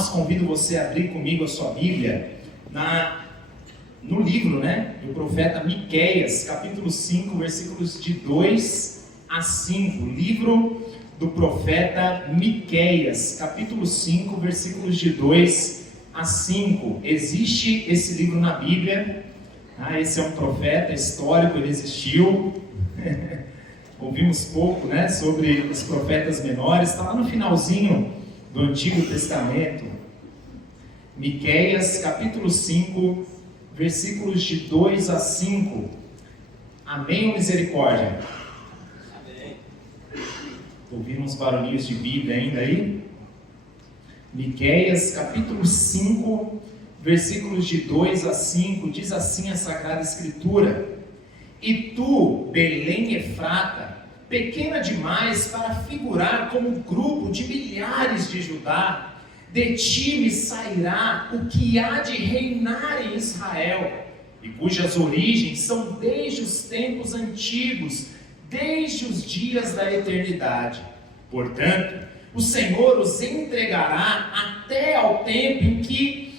nós, convido você a abrir comigo a sua Bíblia no livro, do profeta Miqueias, capítulo 5, versículos de 2 a 5. Livro do profeta Miqueias, capítulo 5, versículos de 2 a 5. Existe esse livro na Bíblia. Esse é um profeta histórico, ele existiu. Ouvimos pouco sobre os profetas menores. Está lá no finalzinho do Antigo Testamento. Miqueias, capítulo 5, versículos de 2 a 5. Amém ou misericórdia? Amém. Ouviram uns barulhinhos de Bíblia ainda aí? Miqueias, capítulo 5, versículos de 2 a 5, diz assim a Sagrada Escritura: E tu, Belém Efrata, pequena demais para figurar como grupo de milhares de Judá, de ti me sairá o que há de reinar em Israel, e cujas origens são desde os tempos antigos, desde os dias da eternidade. Portanto, o Senhor os entregará até ao tempo em que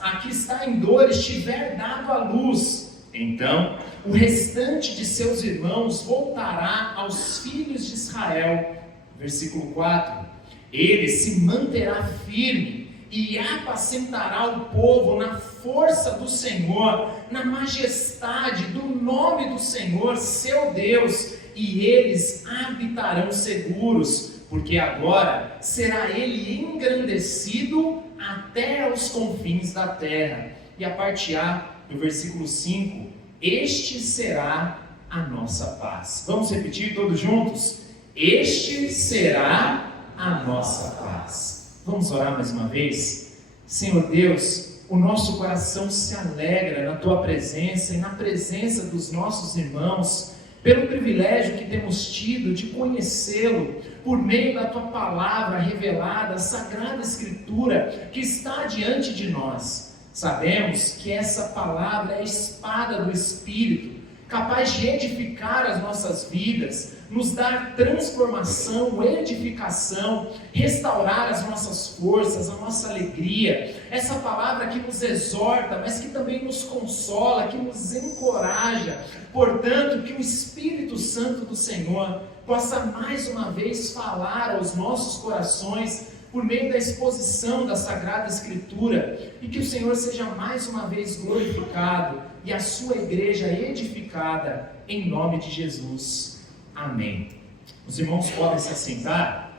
a que está em dor estiver dado à luz. Então, o restante de seus irmãos voltará aos filhos de Israel. Versículo 4. Ele se manterá firme e apacentará o povo na força do Senhor, na majestade do nome do Senhor, seu Deus, e eles habitarão seguros, porque agora será ele engrandecido até aos confins da terra. E a parte A do versículo 5, este será a nossa paz. Vamos repetir todos juntos? Este será a nossa paz. Vamos orar mais uma vez? Senhor Deus, o nosso coração se alegra na Tua presença e na presença dos nossos irmãos, pelo privilégio que temos tido de conhecê-lo por meio da Tua palavra revelada, a Sagrada Escritura que está diante de nós. Sabemos que essa palavra é a espada do Espírito, capaz de edificar as nossas vidas, nos dar transformação, edificação, restaurar as nossas forças, a nossa alegria. Essa palavra que nos exorta, mas que também nos consola, que nos encoraja. Portanto, que o Espírito Santo do Senhor possa mais uma vez falar aos nossos corações por meio da exposição da Sagrada Escritura, e que o Senhor seja mais uma vez glorificado e a sua igreja edificada em nome de Jesus. Amém. Os irmãos podem se assentar.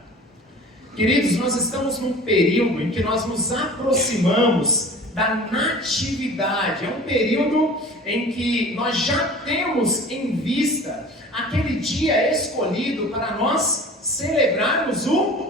Queridos, nós estamos num período em que nós nos aproximamos da natividade. É um período em que nós já temos em vista aquele dia escolhido para nós celebrarmos o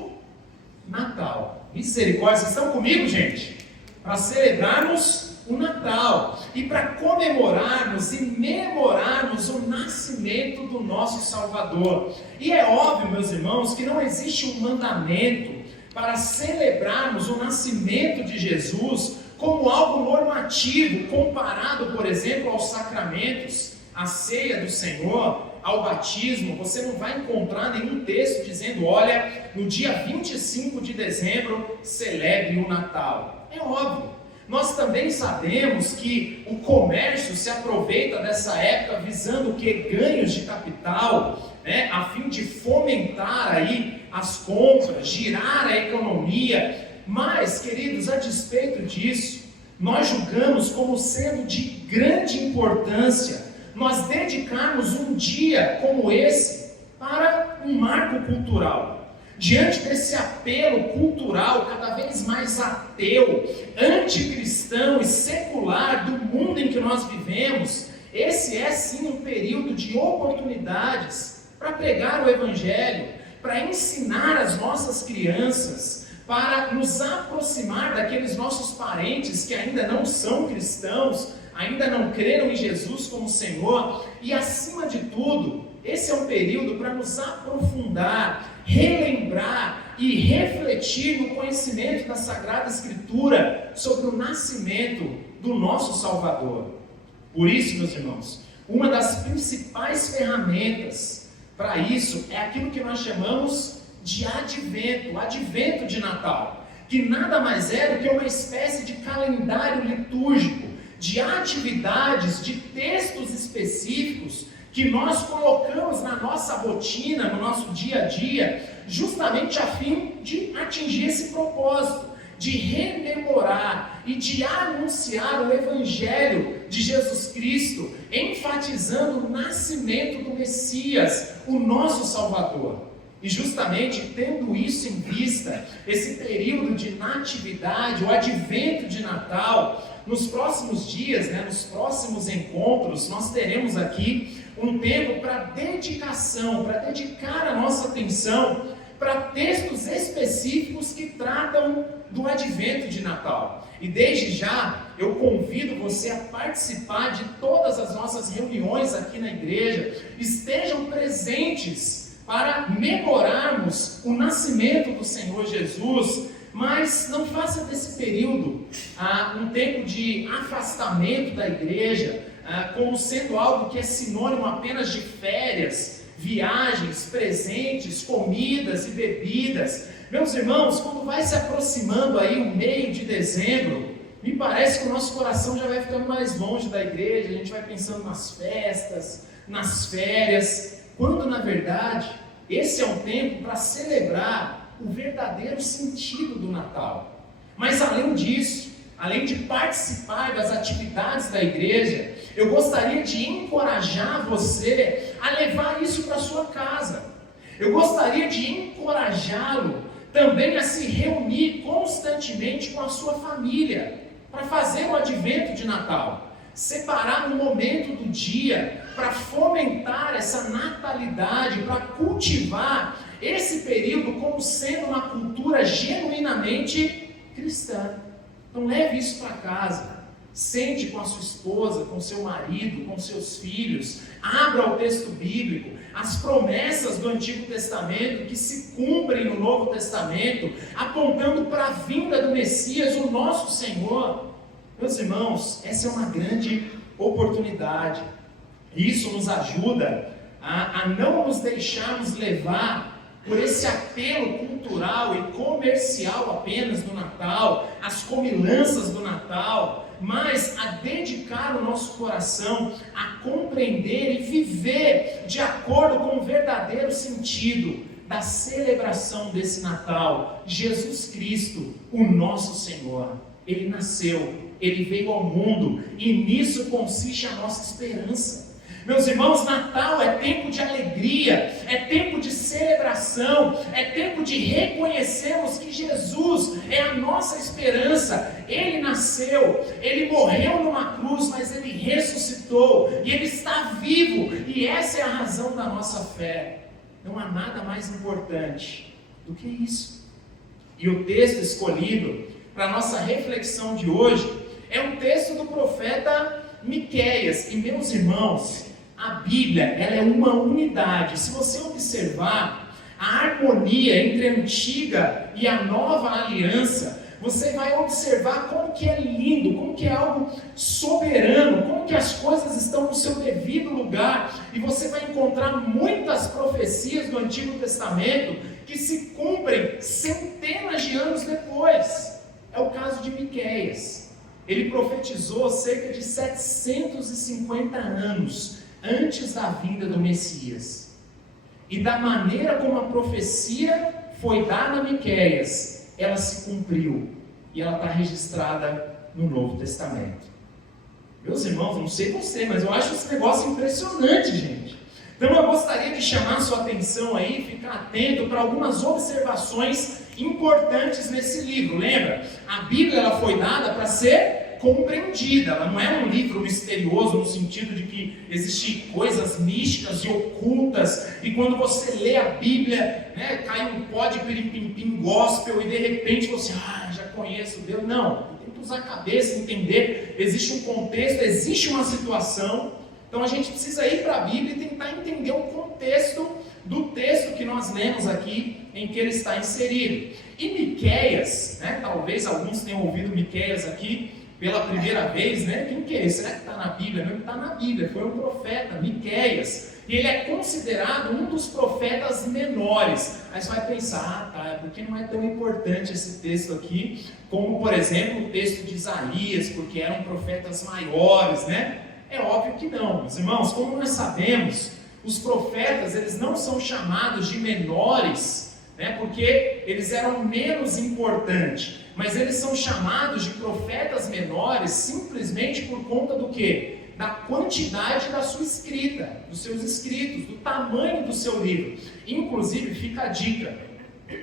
Natal. Misericórdia, vocês estão comigo, gente? Para celebrarmos o Natal e para comemorarmos e memorarmos o nascimento do nosso Salvador. E é óbvio, meus irmãos, que não existe um mandamento para celebrarmos o nascimento de Jesus como algo normativo, comparado, por exemplo, aos sacramentos, à ceia do Senhor, ao batismo. Você não vai encontrar nenhum texto dizendo: olha, no dia 25 de dezembro celebre o Natal. É óbvio. Nós também sabemos que o comércio se aproveita dessa época visando o que? Ganhos de capital, a fim de fomentar aí as compras, girar a economia. Mas, queridos, a despeito disso, nós julgamos como sendo de grande importância nós dedicarmos um dia como esse para um marco cultural. Diante desse apelo cultural cada vez mais ateu, anticristão e secular do mundo em que nós vivemos, esse é sim um período de oportunidades para pregar o Evangelho, para ensinar as nossas crianças, para nos aproximar daqueles nossos parentes que ainda não são cristãos, ainda não creram em Jesus como Senhor, e acima de tudo, esse é um período para nos aprofundar, relembrar e refletir no conhecimento da Sagrada Escritura sobre o nascimento do nosso Salvador. Por isso, meus irmãos, uma das principais ferramentas para isso é aquilo que nós chamamos de advento, o advento de Natal. que nada mais é do que uma espécie de calendário litúrgico, de atividades, de textos específicos que nós colocamos na nossa rotina, no nosso dia a dia, justamente a fim de atingir esse propósito, de rememorar e de anunciar o Evangelho de Jesus Cristo, enfatizando o nascimento do Messias, o nosso Salvador. E justamente tendo isso em vista, esse período de natividade, o advento de Natal, nos próximos dias, nos próximos encontros, nós teremos aqui um tempo para dedicação, para dedicar a nossa atenção para textos específicos que tratam do advento de Natal. E desde já, eu convido você a participar de todas as nossas reuniões aqui na igreja, estejam presentes para memorarmos o nascimento do Senhor Jesus, mas não faça desse período um tempo de afastamento da igreja, como sendo algo que é sinônimo apenas de férias, viagens, presentes, comidas e bebidas. Meus irmãos, quando vai se aproximando aí o meio de dezembro, me parece que o nosso coração já vai ficando mais longe da igreja, a gente vai pensando nas festas, nas férias, quando na verdade esse é um tempo para celebrar o verdadeiro sentido do Natal. Mas além disso, além de participar das atividades da igreja, eu gostaria de encorajar você a levar isso para a sua casa. Eu gostaria de encorajá-lo também a se reunir constantemente com a sua família, para fazer o advento de Natal. Separar um momento do dia para fomentar essa natalidade, para cultivar esse período como sendo uma cultura genuinamente cristã. Então leve isso para casa, sente com a sua esposa, com seu marido, com seus filhos, abra o texto bíblico, as promessas do Antigo Testamento que se cumprem no Novo Testamento, apontando para a vinda do Messias, o nosso Senhor. Meus irmãos, essa é uma grande oportunidade. Isso nos ajuda a não nos deixarmos levar por esse apelo cultural e comercial apenas do Natal, as comilanças do Natal, mas a dedicar o nosso coração a compreender e viver de acordo com o verdadeiro sentido da celebração desse Natal. Jesus Cristo, o nosso Senhor, Ele nasceu, Ele veio ao mundo, e nisso consiste a nossa esperança. Meus irmãos, Natal é tempo de alegria, é tempo de celebração, é tempo de reconhecermos que Jesus é a nossa esperança. Ele nasceu, Ele morreu numa cruz, mas Ele ressuscitou, e Ele está vivo, e essa é a razão da nossa fé. Não há nada mais importante do que isso. E o texto escolhido para a nossa reflexão de hoje é um texto do profeta Miqueias. E meus irmãos, a Bíblia, ela é uma unidade. Se você observar a harmonia entre a antiga e a nova aliança, você vai observar como que é lindo, como que é algo soberano, como que as coisas estão no seu devido lugar, e você vai encontrar muitas profecias do Antigo Testamento que se cumprem centenas de anos depois. É o caso de Miqueias. Ele profetizou cerca de 750 anos antes da vinda do Messias. E da maneira como a profecia foi dada a Miqueias, ela se cumpriu. E ela está registrada no Novo Testamento. Meus irmãos, não sei você, mas eu acho esse negócio impressionante, gente. Então eu gostaria de chamar a sua atenção aí, ficar atento para algumas observações importantes nesse livro. Lembra? A Bíblia ela foi dada para ser compreendida, ela não é um livro misterioso no sentido de que existem coisas místicas e ocultas, e quando você lê a Bíblia, cai um pó de piripimpim gospel, e de repente você, já conheço Deus. Não, tem que usar a cabeça, entender, existe um contexto, existe uma situação, então a gente precisa ir para a Bíblia e tentar entender o contexto do texto que nós lemos aqui, em que ele está inserido. E Miqueias, talvez alguns tenham ouvido Miqueias aqui, pela primeira vez, né? Quem que é esse? Será que está na Bíblia? Não está na Bíblia, foi um profeta, Miqueias. Ele é considerado um dos profetas menores. Aí você vai pensar, tá, porque não é tão importante esse texto aqui, como, por exemplo, o texto de Isaías, porque eram profetas maiores, né? É óbvio que não, meus irmãos. Como nós sabemos, os profetas, eles não são chamados de menores, né? Porque eles eram menos importantes. Mas eles são chamados de profetas menores simplesmente por conta do quê? Da quantidade da sua escrita, dos seus escritos, do tamanho do seu livro. Inclusive, fica a dica,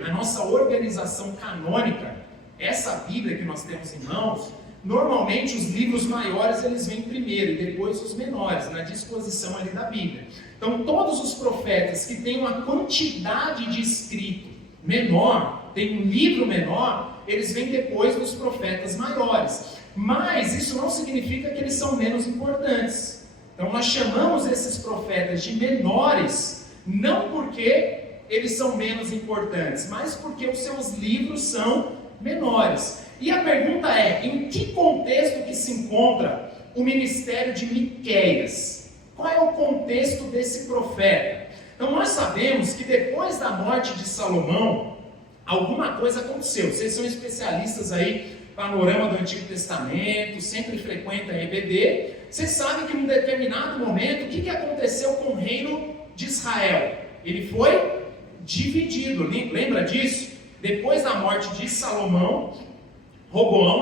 na nossa organização canônica, essa Bíblia que nós temos em mãos, normalmente os livros maiores eles vêm primeiro e depois os menores, na disposição ali da Bíblia. Então, todos os profetas que têm uma quantidade de escrito menor, tem um livro menor, eles vêm depois dos profetas maiores. Mas isso não significa que eles são menos importantes. Então nós chamamos esses profetas de menores, não porque eles são menos importantes, mas porque os seus livros são menores. E a pergunta é, em que contexto que se encontra o ministério de Miqueias? Qual é o contexto desse profeta? Então nós sabemos que depois da morte de Salomão, alguma coisa aconteceu. Vocês são especialistas aí, panorama do Antigo Testamento, sempre frequenta a EBD. Vocês sabem que em um determinado momento, o que aconteceu com o reino de Israel? Ele foi dividido, lembra disso? Depois da morte de Salomão,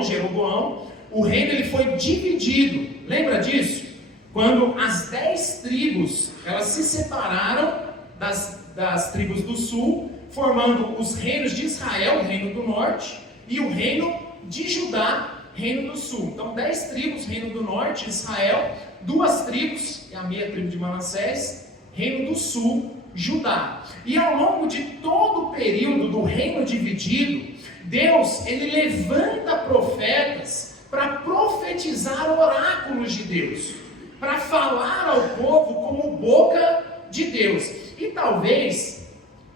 Jeroboão, o reino ele foi dividido, lembra disso? Quando as 10 tribos, elas se separaram das tribos do sul, formando os reinos de Israel, o reino do norte, e o reino de Judá, reino do sul. Então 10 tribos, reino do norte, Israel, 2 tribos, a meia tribo de Manassés, reino do sul, Judá. E ao longo de todo o período do reino dividido, Deus, ele levanta profetas para profetizar oráculos de Deus, para falar ao povo como boca de Deus. E talvez,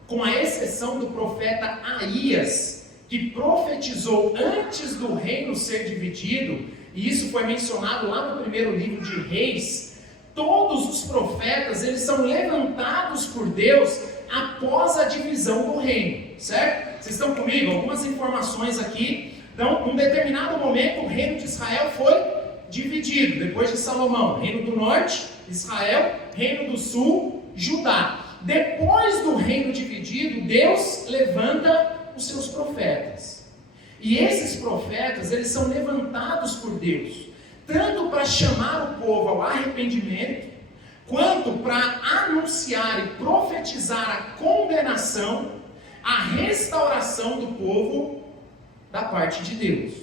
com a exceção do profeta Aías, que profetizou antes do reino ser dividido, e isso foi mencionado lá no primeiro livro de Reis, todos os profetas, eles são levantados por Deus após a divisão do reino, certo? Vocês estão comigo? Algumas informações aqui. Então, num determinado momento, o reino de Israel foi dividido, depois de Salomão, reino do norte, Israel, reino do sul, Judá. Depois do reino dividido, Deus levanta os seus profetas. E esses profetas, eles são levantados por Deus, tanto para chamar o povo ao arrependimento, quanto para anunciar e profetizar a condenação, a restauração do povo da parte de Deus.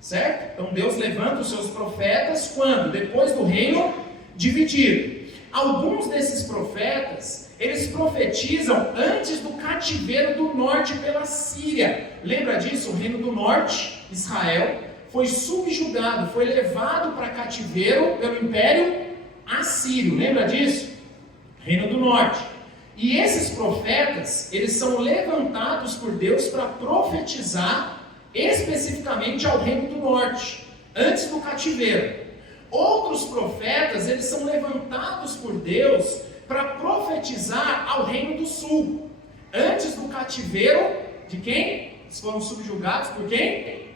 Certo? Então Deus levanta os seus profetas quando? Depois do reino dividido. Alguns desses profetas, eles profetizam antes do cativeiro do norte pela Síria. Lembra disso? O reino do norte, Israel, foi subjugado, foi levado para cativeiro pelo Império Assírio. Lembra disso? Reino do norte. E esses profetas, eles são levantados por Deus para profetizar especificamente ao reino do norte, antes do cativeiro. Outros profetas, eles são levantados por Deus para profetizar ao reino do sul, antes do cativeiro de quem? Eles foram subjugados por quem?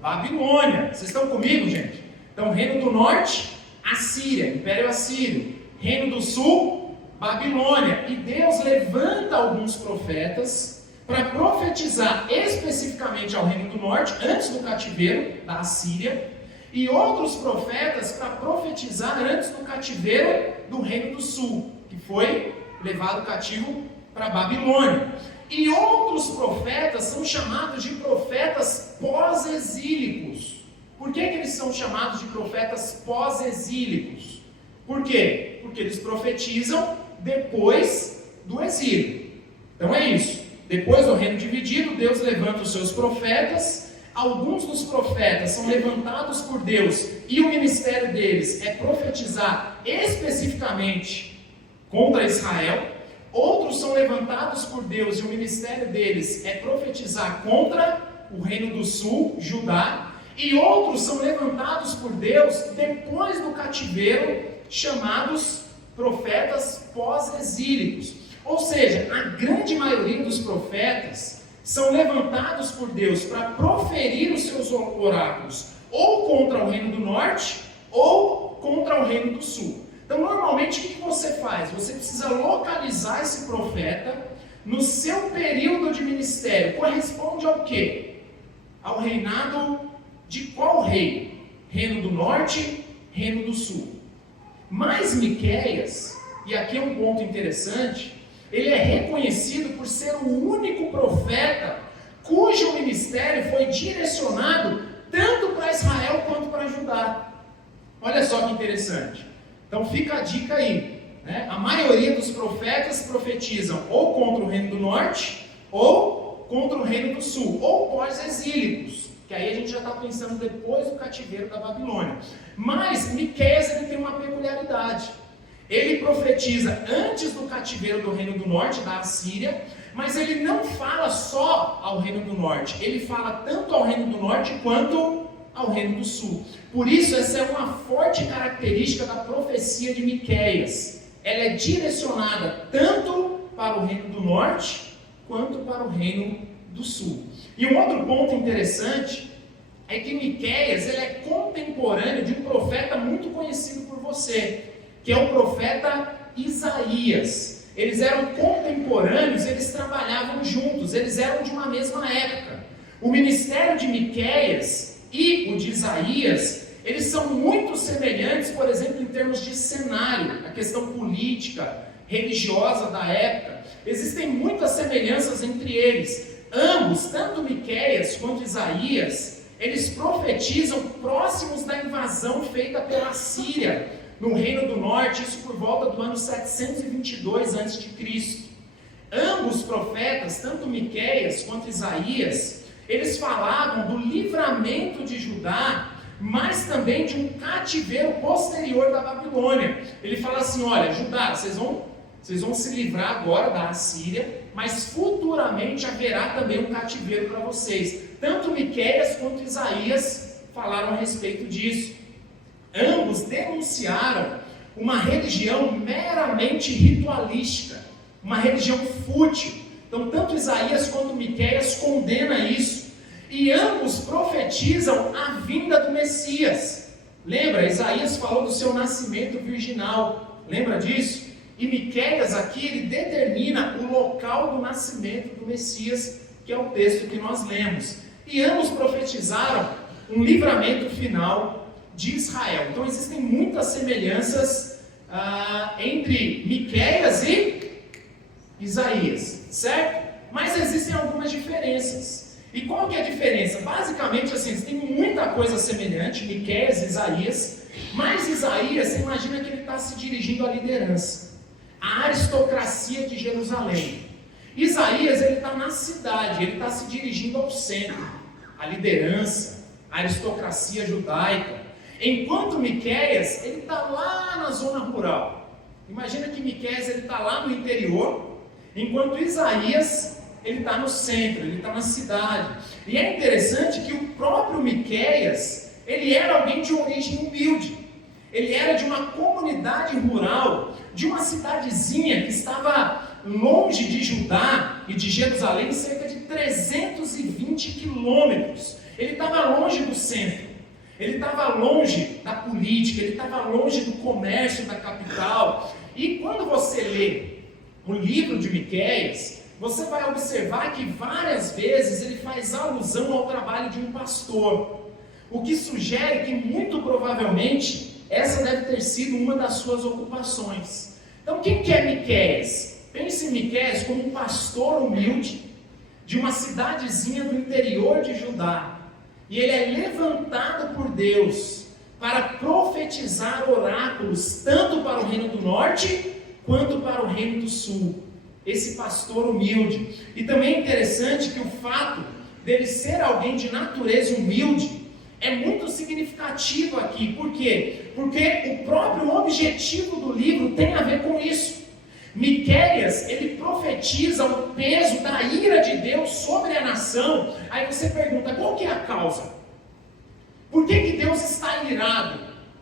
Babilônia. Vocês estão comigo, gente? Então, reino do norte, Assíria, Império Assírio. Reino do sul, Babilônia. E Deus levanta alguns profetas para profetizar especificamente ao reino do norte, antes do cativeiro da Assíria, e outros profetas para profetizar antes do cativeiro do reino do sul, que foi levado cativo para a Babilônia. E outros profetas são chamados de profetas pós-exílicos. Por que eles são chamados de profetas pós-exílicos? Por quê? Porque eles profetizam depois do exílio. Então é isso. Depois do reino dividido, Deus levanta os seus profetas. Alguns dos profetas são levantados por Deus e o ministério deles é profetizar especificamente contra Israel. Outros são levantados por Deus e o ministério deles é profetizar contra o reino do sul, Judá. E outros são levantados por Deus depois do cativeiro, chamados profetas pós-exílicos. Ou seja, a grande maioria dos profetas são levantados por Deus para proferir os seus oráculos, ou contra o reino do norte, ou contra o reino do sul. Então, normalmente, o que você faz? Você precisa localizar esse profeta no seu período de ministério. Corresponde ao quê? Ao reinado de qual rei? Reino do norte, reino do sul. Mas Miqueias, e aqui é um ponto interessante, ele é reconhecido por ser o único profeta cujo ministério foi direcionado tanto para Israel quanto para Judá. Olha só que interessante. Então fica a dica aí, né? A maioria dos profetas profetizam ou contra o reino do norte, ou contra o reino do sul, ou pós-exílicos, que aí a gente já está pensando depois do cativeiro da Babilônia. Mas Miqueias, ele tem uma peculiaridade. Ele profetiza antes do cativeiro do reino do norte, da Assíria, mas ele não fala só ao reino do norte, ele fala tanto ao reino do norte quanto ao reino do sul. Por isso, essa é uma forte característica da profecia de Miqueias. Ela é direcionada tanto para o reino do norte quanto para o reino do sul. E um outro ponto interessante é que Miqueias, ele é contemporâneo de um profeta muito conhecido por você, que é o profeta Isaías. Eles eram contemporâneos, eles trabalhavam juntos, eles eram de uma mesma época. O ministério de Miqueias e o de Isaías, eles são muito semelhantes, por exemplo, em termos de cenário, a questão política, religiosa da época. Existem muitas semelhanças entre eles. Ambos, tanto Miqueias quanto Isaías, eles profetizam próximos da invasão feita pela Síria, no Reino do Norte, isso por volta do ano 722 a.C. Ambos profetas, tanto Miqueias quanto Isaías, eles falavam do livramento de Judá, mas também de um cativeiro posterior da Babilônia. Ele fala assim, olha, Judá, vocês vão se livrar agora da Assíria, mas futuramente haverá também um cativeiro para vocês. Tanto Miqueias quanto Isaías falaram a respeito disso. Ambos denunciaram uma religião meramente ritualística, uma religião fútil. Então, tanto Isaías quanto Miqueias condenam isso. E ambos profetizam a vinda do Messias. Lembra? Isaías falou do seu nascimento virginal. Lembra disso? E Miqueias aqui, ele determina o local do nascimento do Messias, que é o texto que nós lemos. E ambos profetizaram um livramento final de Israel. Então existem muitas semelhanças entre Miqueias e Isaías, certo? Mas existem algumas diferenças. E qual que é a diferença? Basicamente assim, tem muita coisa semelhante, Miqueias e Isaías, mas Isaías, você imagina que ele está se dirigindo à liderança, à aristocracia de Jerusalém. Isaías, ele está na cidade, ele está se dirigindo ao centro, à liderança, à aristocracia judaica. Enquanto Miqueias, ele está lá na zona rural. Imagina que Miqueias está lá no interior, enquanto Isaías ele está no centro, ele está na cidade. E é interessante que o próprio Miqueias, ele era alguém de origem humilde. Ele era de uma comunidade rural, de uma cidadezinha que estava longe de Judá e de Jerusalém, cerca de 320 quilômetros. Ele estava longe do centro. Ele estava longe da política, ele estava longe do comércio da capital. E quando você lê o livro de Miqueias, você vai observar que várias vezes ele faz alusão ao trabalho de um pastor, o que sugere que muito provavelmente essa deve ter sido uma das suas ocupações. Então quem que é Miqueias? Pense em Miqueias como um pastor humilde de uma cidadezinha do interior de Judá. E ele é levantado por Deus para profetizar oráculos tanto para o reino do norte quanto para o reino do sul. Esse pastor humilde. E também é interessante que o fato dele ser alguém de natureza humilde é muito significativo aqui. Por quê? Porque o próprio objetivo do livro tem a ver com isso. Miqueias, ele profetiza o peso da ira de Deus sobre a nação. Aí você pergunta, qual que é a causa? Por que Deus está irado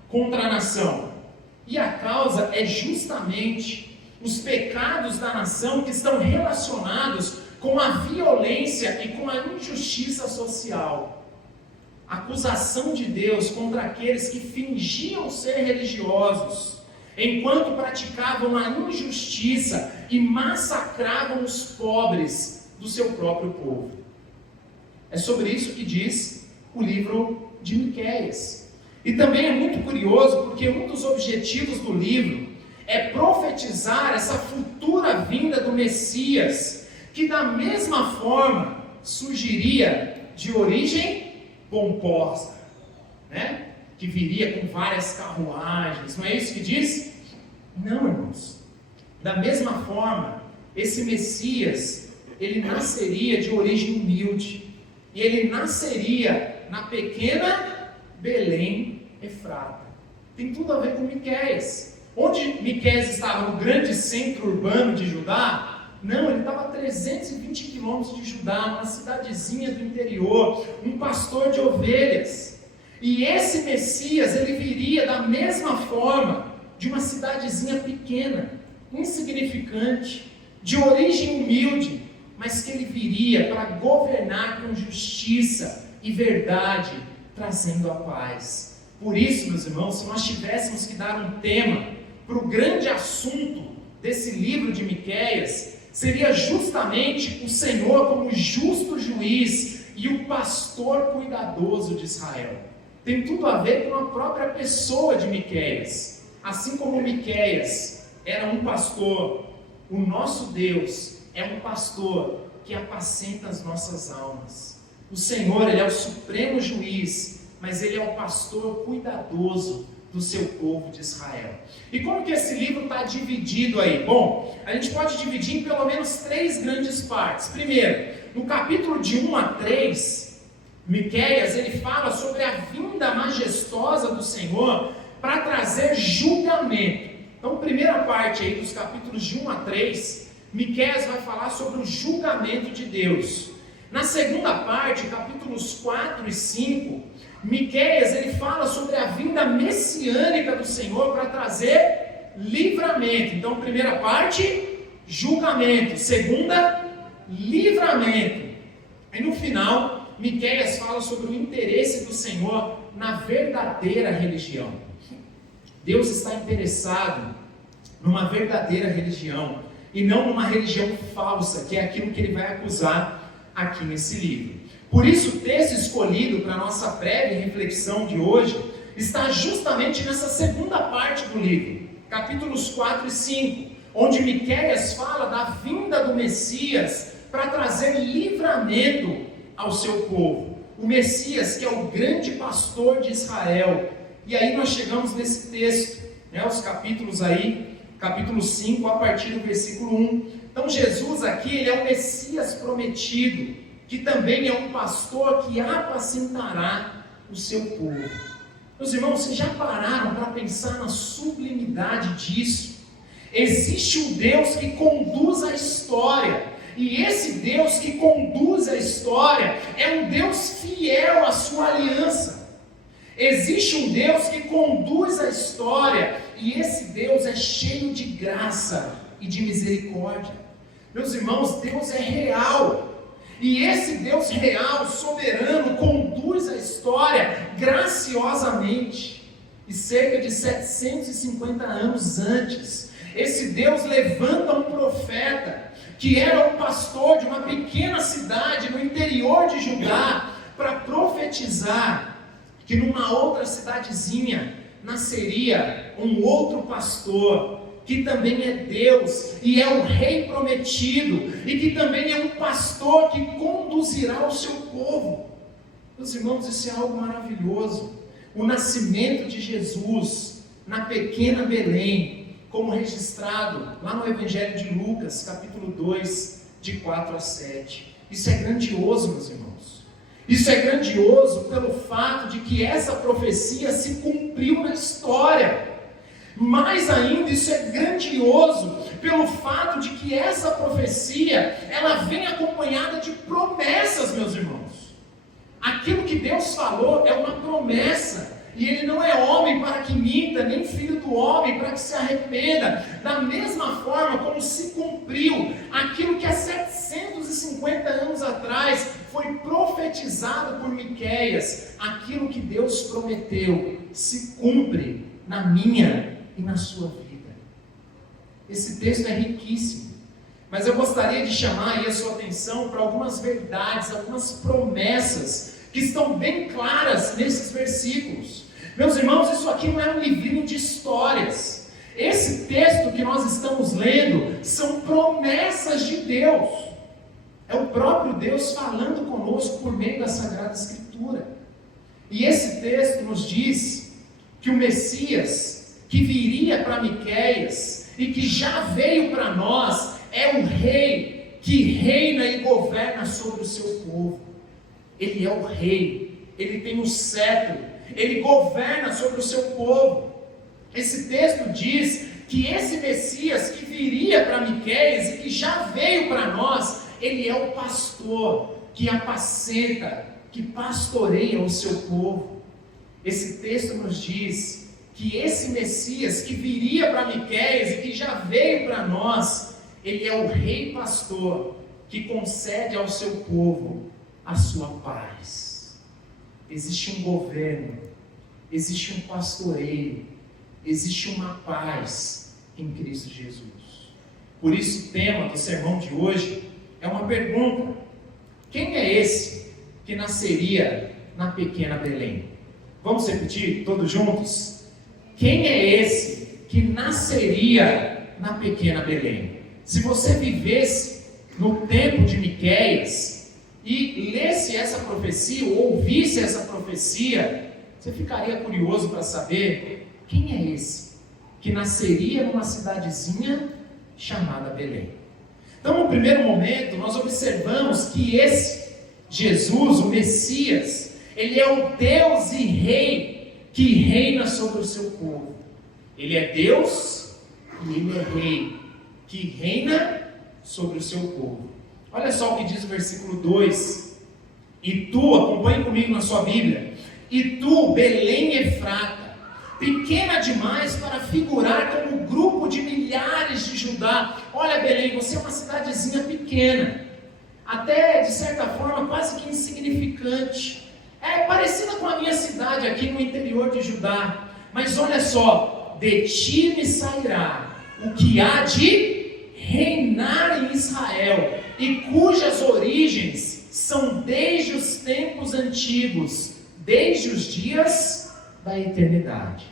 contra a nação? E a causa é justamente os pecados da nação que estão relacionados com a violência e com a injustiça social. A acusação de Deus contra aqueles que fingiam ser religiosos, enquanto praticavam a injustiça e massacravam os pobres do seu próprio povo. É sobre isso que diz o livro de Miqueias. E também é muito curioso, porque um dos objetivos do livro é profetizar essa futura vinda do Messias, que da mesma forma surgiria de origem pomposa, né? Que viria com várias carruagens. Não é isso que diz? Não, irmãos. Da mesma forma, esse Messias, ele nasceria de origem humilde. E ele nasceria na pequena Belém Efrata. Tem tudo a ver com Miqueias. Onde Miqueias estava? No grande centro urbano de Judá? Não, ele estava a 320 quilômetros de Judá, uma cidadezinha do interior, um pastor de ovelhas. E esse Messias, ele viria da mesma forma de uma cidadezinha pequena, insignificante, de origem humilde, mas que ele viria para governar com justiça e verdade, trazendo a paz. Por isso, meus irmãos, se nós tivéssemos que dar um tema para o grande assunto desse livro de Miqueias, seria justamente o Senhor como justo juiz e o pastor cuidadoso de Israel. Tem tudo a ver com a própria pessoa de Miqueias. Assim como Miqueias era um pastor, o nosso Deus é um pastor que apacenta as nossas almas. O Senhor, ele é o supremo juiz, mas ele é o pastor cuidadoso do seu povo de Israel. E como que esse livro está dividido aí? Bom, a gente pode dividir em pelo menos 3 grandes partes. Primeiro, no capítulo de 1 a 3, Miqueias, ele fala sobre a vinda majestosa do Senhor para trazer julgamento. Então, primeira parte aí dos capítulos de 1 a 3, Miqueias vai falar sobre o julgamento de Deus. Na segunda parte, capítulos 4 e 5, Miqueias, ele fala sobre a vinda messiânica do Senhor para trazer livramento. Então, primeira parte, julgamento. Segunda, livramento. E no final, Miqueias fala sobre o interesse do Senhor na verdadeira religião. Deus está interessado numa verdadeira religião e não numa religião falsa, que é aquilo que ele vai acusar aqui nesse livro. Por isso, o texto escolhido para a nossa breve reflexão de hoje está justamente nessa segunda parte do livro, capítulos 4 e 5, onde Miqueias fala da vinda do Messias para trazer livramento ao seu povo. O Messias, que é o grande pastor de Israel. E aí nós chegamos nesse texto, os capítulos aí, capítulo 5, a partir do versículo 1. Então Jesus aqui, ele é o Messias prometido, que também é um pastor que apacentará o seu povo. Meus irmãos, vocês já pararam para pensar na sublimidade disso? Existe um Deus que conduz a história, e esse Deus que conduz a história é um Deus fiel à sua aliança. Existe um Deus que conduz a história, e esse Deus é cheio de graça e de misericórdia. Meus irmãos, Deus é real. E esse Deus real, soberano, conduz a história graciosamente. E cerca de 750 anos antes, esse Deus levanta um profeta, que era um pastor de uma pequena cidade no interior de Judá, para profetizar que numa outra cidadezinha nasceria um outro pastor, que também é Deus, e é o rei prometido, e que também é um pastor que conduzirá o seu povo. Meus irmãos, isso é algo maravilhoso. O nascimento de Jesus na pequena Belém, como registrado lá no Evangelho de Lucas, capítulo 2, de 4 a 7. Isso é grandioso, meus irmãos. Isso é grandioso pelo fato de que essa profecia se cumpriu na história. Mais ainda, isso é grandioso pelo fato de que essa profecia, ela vem acompanhada de promessas, meus irmãos. Aquilo que Deus falou é uma promessa. E Ele não é homem para que minta, nem filho do homem para que se arrependa. Da mesma forma como se cumpriu aquilo que há 750 anos atrás foi profetizado por Miqueias, aquilo que Deus prometeu se cumpre na minha e na sua vida. Esse texto é riquíssimo, mas eu gostaria de chamar aí a sua atenção para algumas verdades, algumas promessas que estão bem claras nesses versículos. Meus irmãos, isso aqui não é um livrinho de histórias. Esse texto que nós estamos lendo são promessas de Deus. É o próprio Deus falando conosco por meio da Sagrada Escritura. E esse texto nos diz que o Messias, que viria para Miqueias e que já veio para nós, é o rei que reina e governa sobre o seu povo. Ele é o rei, ele tem o cetro, ele governa sobre o seu povo. Esse texto diz que esse Messias que viria para Miqueias e que já veio para nós, ele é o pastor que apacenta, que pastoreia o seu povo. Esse texto nos diz que esse Messias que viria para Miqueias e que já veio para nós, ele é o rei pastor que concede ao seu povo a sua paz. Existe um governo, existe um pastoreio, existe uma paz em Cristo Jesus. Por isso o tema do sermão de hoje é uma pergunta: quem é esse que nasceria na pequena Belém? Vamos repetir todos juntos? Quem é esse que nasceria na pequena Belém? Se você vivesse no tempo de Miqueias e lesse essa profecia, ou ouvisse essa profecia, você ficaria curioso para saber quem é esse que nasceria numa cidadezinha chamada Belém. Então, no primeiro momento, nós observamos que esse Jesus, o Messias, ele é o Deus e Rei que reina sobre o seu povo. Ele é Deus e ele é Rei que reina sobre o seu povo. Olha só o que diz o versículo 2. E tu, acompanhe comigo na sua Bíblia, e tu, Belém Efrata, pequena demais para figurar como grupo de milhares de Judá. Olha, Belém, você é uma cidadezinha pequena, até de certa forma quase que insignificante. É parecida com a minha cidade aqui no interior de Judá. Mas olha só, de ti me sairá o que há de reinar em Israel, e cujas origens são desde os tempos antigos, desde os dias da eternidade.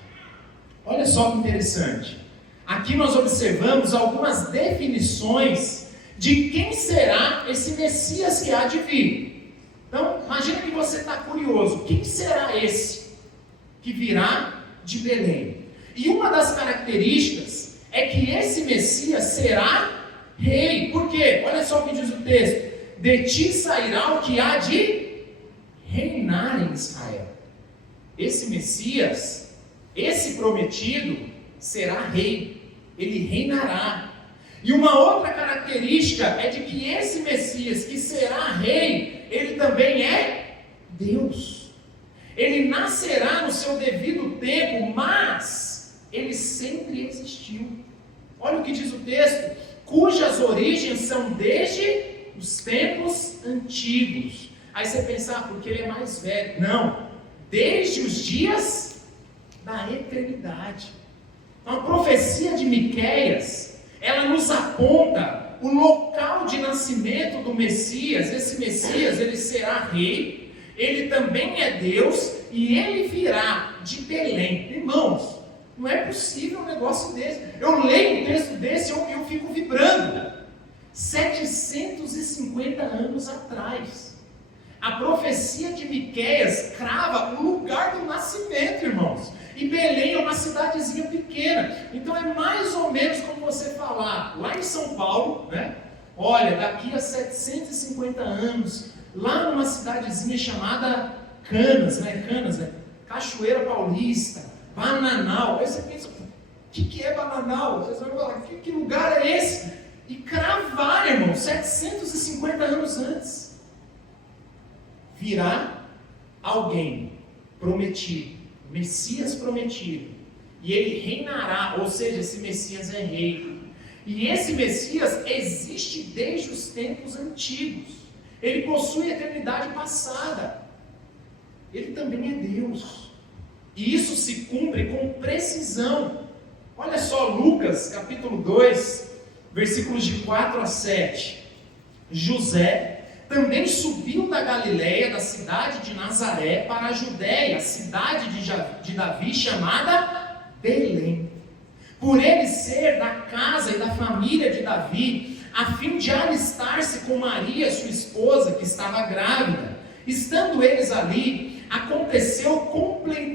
Olha só que interessante. Aqui nós observamos algumas definições de quem será esse Messias que há de vir. Então, imagina que você está curioso. Quem será esse que virá de Belém? E uma das características é que esse Messias será rei. Por quê? Olha só o que diz o texto: de ti sairá o que há de reinar em Israel. Esse Messias, esse prometido, será rei. Ele reinará. E uma outra característica é de que esse Messias que será rei, ele também é Deus. Ele nascerá no seu devido tempo, mas ele sempre existiu. Olha o que diz o texto: cujas origens são desde os tempos antigos. Aí você pensa, porque ele é mais velho. Não, desde os dias da eternidade. Então, a profecia de Miqueias, ela nos aponta o local de nascimento do Messias. Esse Messias, ele será rei, ele também é Deus, e ele virá de Belém. Irmãos, não é possível um negócio desse. Eu leio um texto desse e eu fico vibrando. 750 anos atrás, a profecia de Miqueias crava o lugar do nascimento, irmãos. E Belém é uma cidadezinha pequena. Então é mais ou menos como você falar, lá em São Paulo, né? Olha, daqui a 750 anos, lá numa cidadezinha chamada Canas, Cachoeira Paulista, Bananal. Aí você pensa, o que é Bananal? Você vai falar, que lugar é esse? E cravar, irmão, 750 anos antes, virá alguém prometido, Messias prometido, e ele reinará, ou seja, esse Messias é rei. E esse Messias existe desde os tempos antigos. Ele possui a eternidade passada. Ele também é Deus. E isso se cumpre com precisão. Olha só Lucas capítulo 2, versículos de 4 a 7. José também subiu da Galileia, da cidade de Nazaré, para a Judéia, a cidade de Davi, chamada Belém. Por ele ser da casa e da família de Davi, a fim de alistar-se com Maria, sua esposa, que estava grávida. Estando eles ali, aconteceu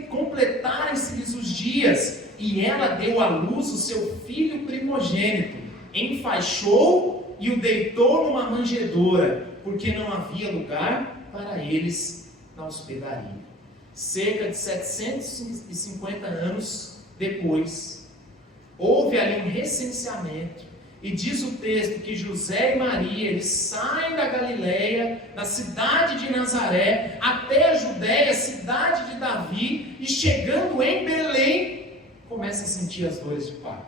completarem-se-lhes os dias, e ela deu à luz o seu filho primogênito, enfaixou e o deitou numa manjedoura, porque não havia lugar para eles na hospedaria. Cerca de 750 anos depois, houve ali um recenseamento, e diz o texto que José e Maria, eles saem da Galileia, da cidade de Nazaré, até a Judéia, cidade de Davi, e chegando em Belém, começa a sentir as dores de parto.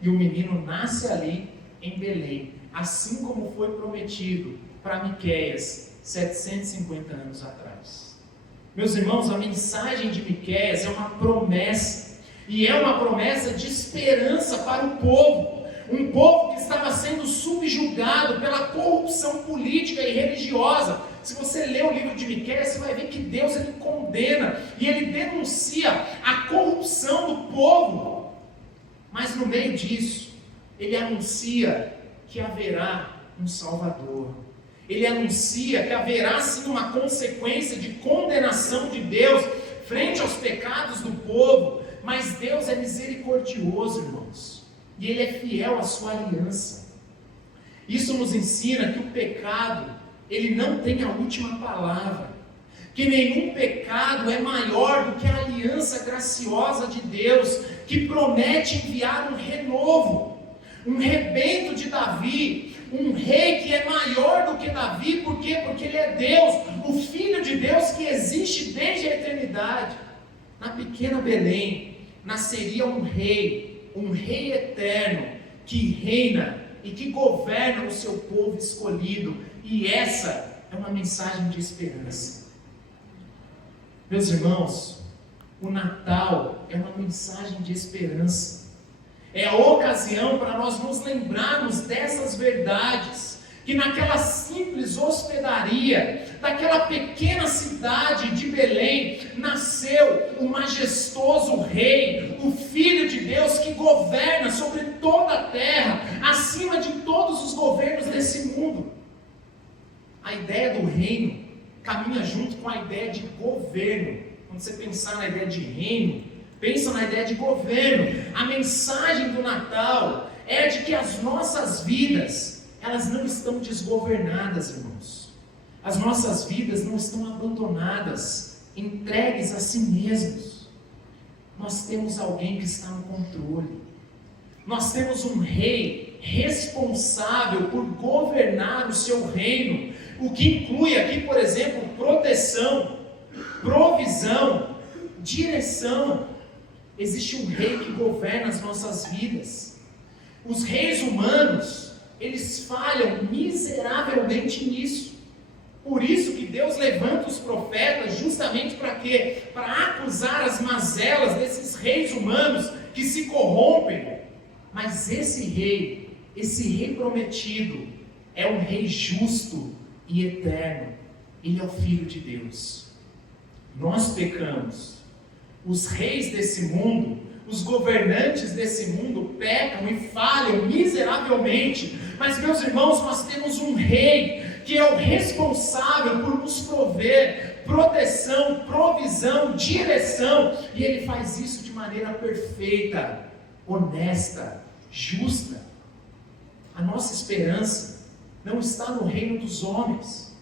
E o menino nasce ali em Belém, assim como foi prometido para Miqueias, 750 anos atrás. Meus irmãos, a mensagem de Miqueias é uma promessa, e é uma promessa de esperança para o povo. Um povo que estava sendo subjugado pela corrupção política e religiosa. Se você ler o livro de Miqueias, você vai ver que Deus ele condena e ele denuncia a corrupção do povo. Mas no meio disso, ele anuncia que haverá um Salvador. Ele anuncia que haverá sim uma consequência de condenação de Deus frente aos pecados do povo. Mas Deus é misericordioso, irmãos, e Ele é fiel à sua aliança. Isso nos ensina que o pecado, ele não tem a última palavra, que nenhum pecado é maior do que a aliança graciosa de Deus, que promete enviar um renovo, um rebento de Davi, um rei que é maior do que Davi. Por quê? Porque ele é Deus, o Filho de Deus que existe desde a eternidade. Na pequena Belém nasceria um rei eterno, que reina e que governa o seu povo escolhido. E essa é uma mensagem de esperança. Meus irmãos, o Natal é uma mensagem de esperança. É a ocasião para nós nos lembrarmos dessas verdades, que naquela simples hospedaria, daquela pequena cidade de Belém, nasceu o majestoso rei, o Filho de Deus que governa sobre toda a terra, acima de todos os governos desse mundo. A ideia do reino caminha junto com a ideia de governo. Quando você pensar na ideia de reino, pensa na ideia de governo. A mensagem do Natal é de que as nossas vidas, elas não estão desgovernadas, irmãos. As nossas vidas não estão abandonadas, entregues a si mesmos. Nós temos alguém que está no controle. Nós temos um rei responsável por governar o seu reino, o que inclui aqui, por exemplo, proteção, provisão, direção. Existe um rei que governa as nossas vidas. Os reis humanos, eles falham miseravelmente nisso. Por isso que Deus levanta os profetas justamente para quê? Para acusar as mazelas desses reis humanos que se corrompem. Mas esse rei prometido, é um rei justo e eterno. Ele é o Filho de Deus. Nós pecamos. Os reis desse mundo, os governantes desse mundo pecam e falham miseravelmente. Mas, meus irmãos, nós temos um rei que é o responsável por nos prover proteção, provisão, direção. E ele faz isso de maneira perfeita, honesta, justa. A nossa esperança não está no reino dos homens.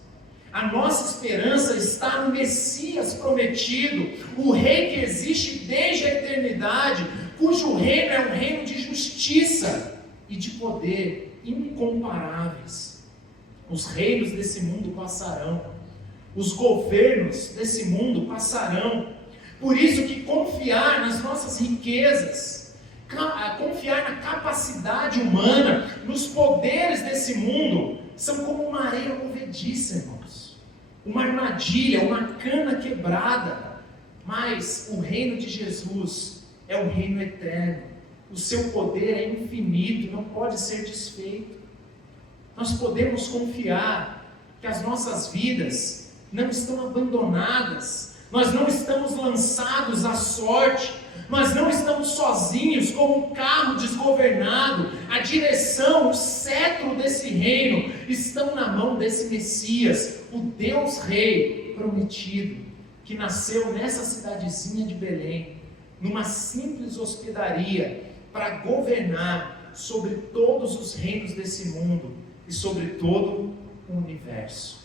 A nossa esperança está no Messias prometido, o rei que existe desde a eternidade, cujo reino é um reino de justiça e de poder incomparáveis. Os reinos desse mundo passarão, os governos desse mundo passarão. Por isso que confiar nas nossas riquezas, confiar na capacidade humana, nos poderes desse mundo, são como uma areia movediça, irmãos. Uma armadilha, uma cana quebrada. Mas o reino de Jesus é um reino eterno. O seu poder é infinito, não pode ser desfeito. Nós podemos confiar que as nossas vidas não estão abandonadas, nós não estamos lançados à sorte, nós não estamos sozinhos como um carro desgovernado. A direção, o cetro desse reino estão na mão desse Messias, o Deus Rei prometido, que nasceu nessa cidadezinha de Belém, numa simples hospedaria, para governar sobre todos os reinos desse mundo e sobre todo o universo.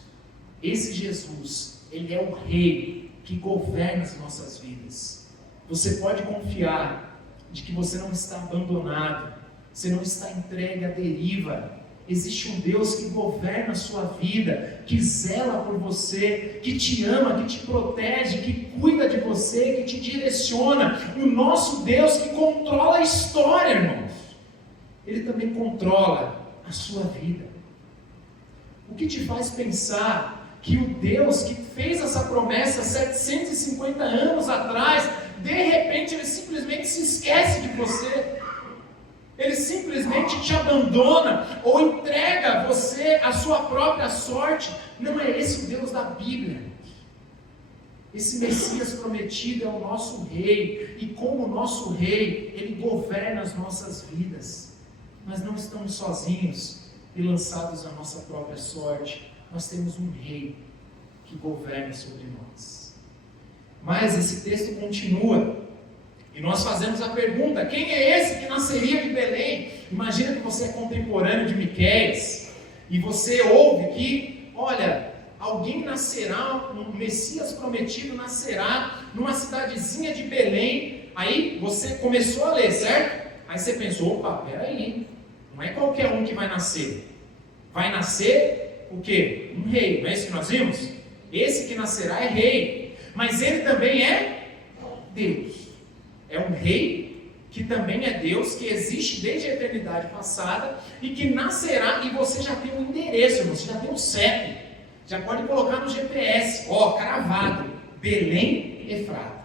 Esse Jesus, ele é o Rei que governa as nossas vidas. Você pode confiar de que você não está abandonado, você não está entregue à deriva. Existe um Deus que governa a sua vida, que zela por você, que te ama, que te protege, que cuida de você, que te direciona. O nosso Deus que controla a história, irmãos. Ele também controla a sua vida. O que te faz pensar que o Deus que fez essa promessa 750 anos atrás, de repente ele simplesmente se esquece de você? Ele simplesmente te abandona ou entrega a você a sua própria sorte? Não é esse o Deus da Bíblia. Esse Messias prometido é o nosso Rei, e como nosso Rei, Ele governa as nossas vidas. Nós não estamos sozinhos e lançados à nossa própria sorte. Nós temos um Rei que governa sobre nós. Mas esse texto continua. E nós fazemos a pergunta: quem é esse que nasceria de Belém? Imagina que você é contemporâneo de Miqueias e você ouve que, olha, alguém nascerá, um Messias prometido nascerá numa cidadezinha de Belém. Aí você começou a ler, certo? Aí você pensou: opa, peraí, não é qualquer um que vai nascer. Vai nascer o quê? Um rei, não é isso que nós vimos? Esse que nascerá é rei, mas ele também é Deus. É um rei que também é Deus, que existe desde a eternidade passada e que nascerá, e você já tem um endereço, você já tem um CEP, já pode colocar no GPS, cravado, Belém Efrata.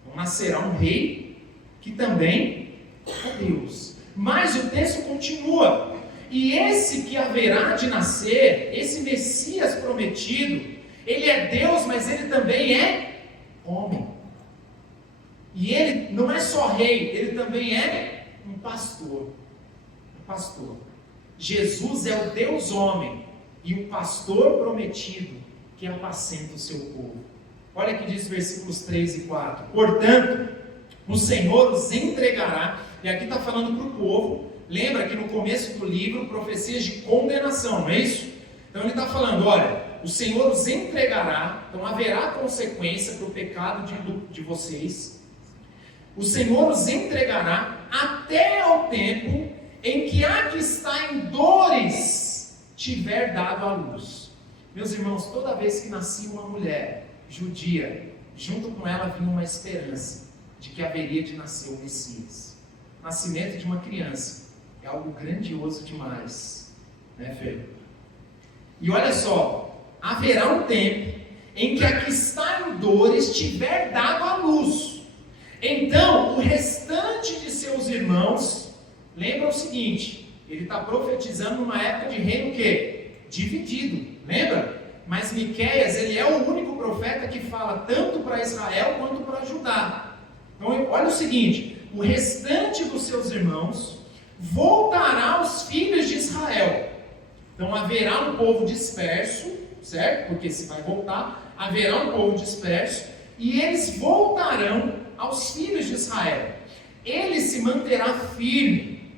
Então nascerá um rei que também é Deus. Mas o texto continua, e esse que haverá de nascer, esse Messias prometido, ele é Deus, mas ele também é homem. E ele não é só rei, ele também é um pastor. Um pastor. Jesus é o Deus homem e o pastor prometido que apacenta o seu povo. Olha que diz versículos 3 e 4. Portanto, o Senhor os entregará, e aqui está falando para o povo. Lembra que no começo do livro, profecias de condenação, não é isso? Então ele está falando: olha, o Senhor os entregará, então haverá consequência para o pecado de vocês. O Senhor os entregará até ao tempo em que a que está em dores tiver dado à luz. Meus irmãos, toda vez que nascia uma mulher judia, junto com ela vinha uma esperança de que haveria de nascer o Messias. O nascimento de uma criança é algo grandioso demais, né, Fê? E olha só, haverá um tempo em que a que está em dores tiver dado à luz. Então, o restante de seus irmãos, lembra o seguinte, ele está profetizando numa época de reino o quê? Dividido, lembra? Mas Miqueias, ele é o único profeta que fala tanto para Israel quanto para Judá. Então, olha o seguinte, o restante dos seus irmãos voltará aos filhos de Israel. Então, haverá um povo disperso, certo? Porque se vai voltar, haverá um povo disperso, e eles voltarão aos filhos de Israel. Ele se manterá firme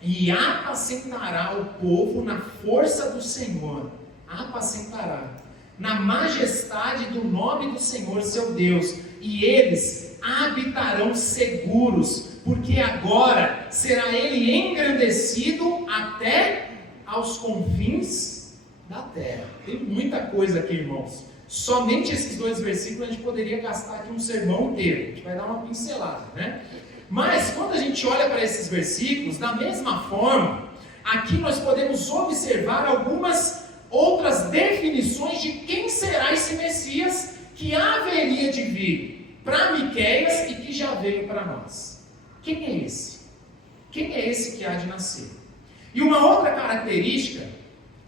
e apacentará o povo na força do Senhor. Apacentará na majestade do nome do Senhor seu Deus, e eles habitarão seguros, porque agora será ele engrandecido até aos confins da terra. Tem muita coisa aqui, irmãos. Somente esses 2 versículos a gente poderia gastar aqui um sermão inteiro. A gente vai dar uma pincelada, né? Mas quando a gente olha para esses versículos, da mesma forma, aqui nós podemos observar algumas outras definições de quem será esse Messias que haveria de vir para Miqueias e que já veio para nós. Quem é esse? Quem é esse que há de nascer? E uma outra característica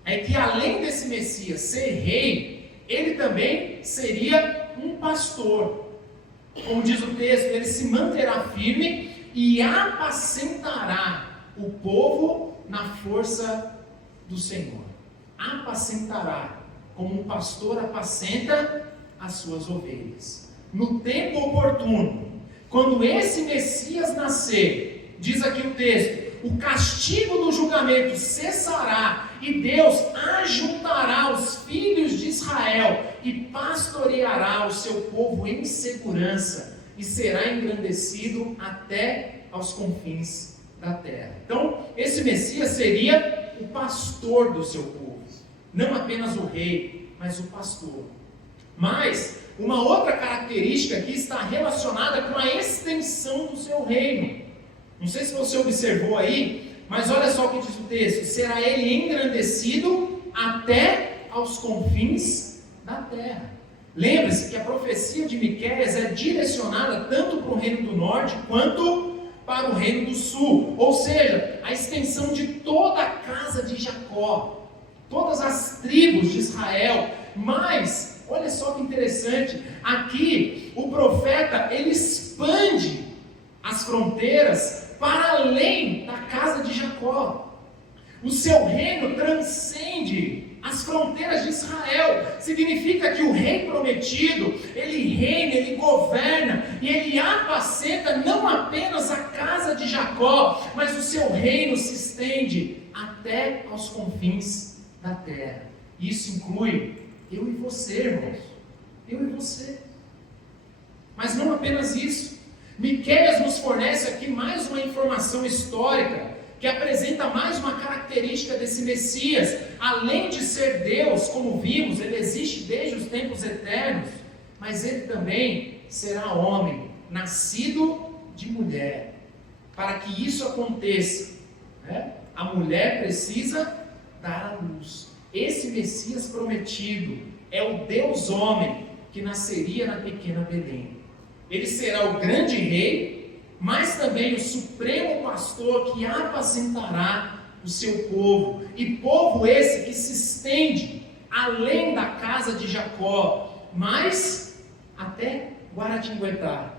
é que além desse Messias ser rei, ele também seria um pastor. Como diz o texto, ele se manterá firme e apacentará o povo na força do Senhor. Apacentará, como um pastor apacenta as suas ovelhas. No tempo oportuno, quando esse Messias nascer, diz aqui o texto, o castigo do julgamento cessará e Deus ajuntará os filhos de Israel e pastoreará o seu povo em segurança e será engrandecido até aos confins da terra. Então, esse Messias seria o pastor do seu povo, não apenas o rei, mas o pastor. Mas uma outra característica aqui está relacionada com a extensão do seu reino. Não sei se você observou aí, mas olha só o que diz o texto: será ele engrandecido até aos confins da terra. Lembre-se que a profecia de Miqueias é direcionada tanto para o reino do norte quanto para o reino do sul, ou seja, a extensão de toda a casa de Jacó, todas as tribos de Israel. Mas olha só que interessante, aqui o profeta ele expande as fronteiras para além da casa de Jacó. O seu reino transcende as fronteiras de Israel. Significa que o rei prometido, ele reina, ele governa e ele apacenta não apenas a casa de Jacó, mas o seu reino se estende até aos confins da terra. Isso inclui eu e você, irmãos. Eu e você. Mas não apenas isso. Miqueias nos fornece aqui mais uma informação histórica que apresenta mais uma característica desse Messias. Além de ser Deus, como vimos, ele existe desde os tempos eternos, mas ele também será homem, nascido de mulher. Para que isso aconteça, né, a mulher precisa dar à luz. Esse Messias prometido é o Deus homem que nasceria na pequena Belém. Ele será o grande rei, mas também o supremo pastor que apacentará o seu povo. E povo esse que se estende além da casa de Jacó, mas até Guaratinguetá,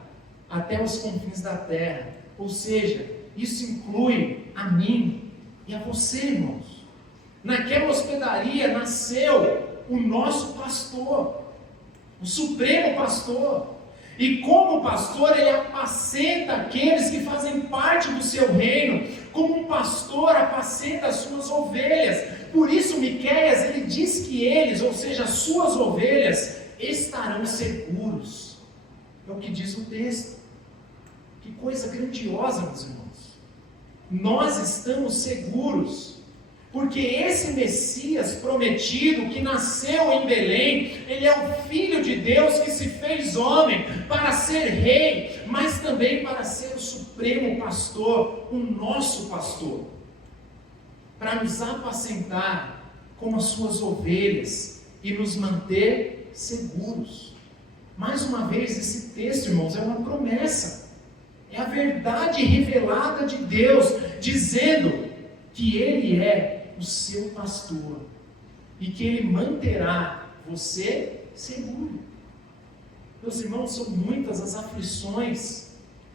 até os confins da terra. Ou seja, isso inclui a mim e a você, irmãos. Naquela hospedaria nasceu o nosso pastor, o supremo pastor. E como pastor, ele apacenta aqueles que fazem parte do seu reino, como um pastor apacenta as suas ovelhas. Por isso Miqueias, ele diz que eles, ou seja, as suas ovelhas, estarão seguros. É o que diz o texto. Que coisa grandiosa, meus irmãos. Nós estamos seguros, porque esse Messias prometido, que nasceu em Belém, ele é o Filho de Deus que se fez homem para ser rei, mas também para ser o supremo pastor, o nosso pastor, para nos apacentar como as suas ovelhas e nos manter seguros. Mais uma vez, esse texto, irmãos, é uma promessa, é a verdade revelada de Deus, dizendo que Ele é o seu pastor e que Ele manterá você seguro. Meus irmãos, são muitas as aflições,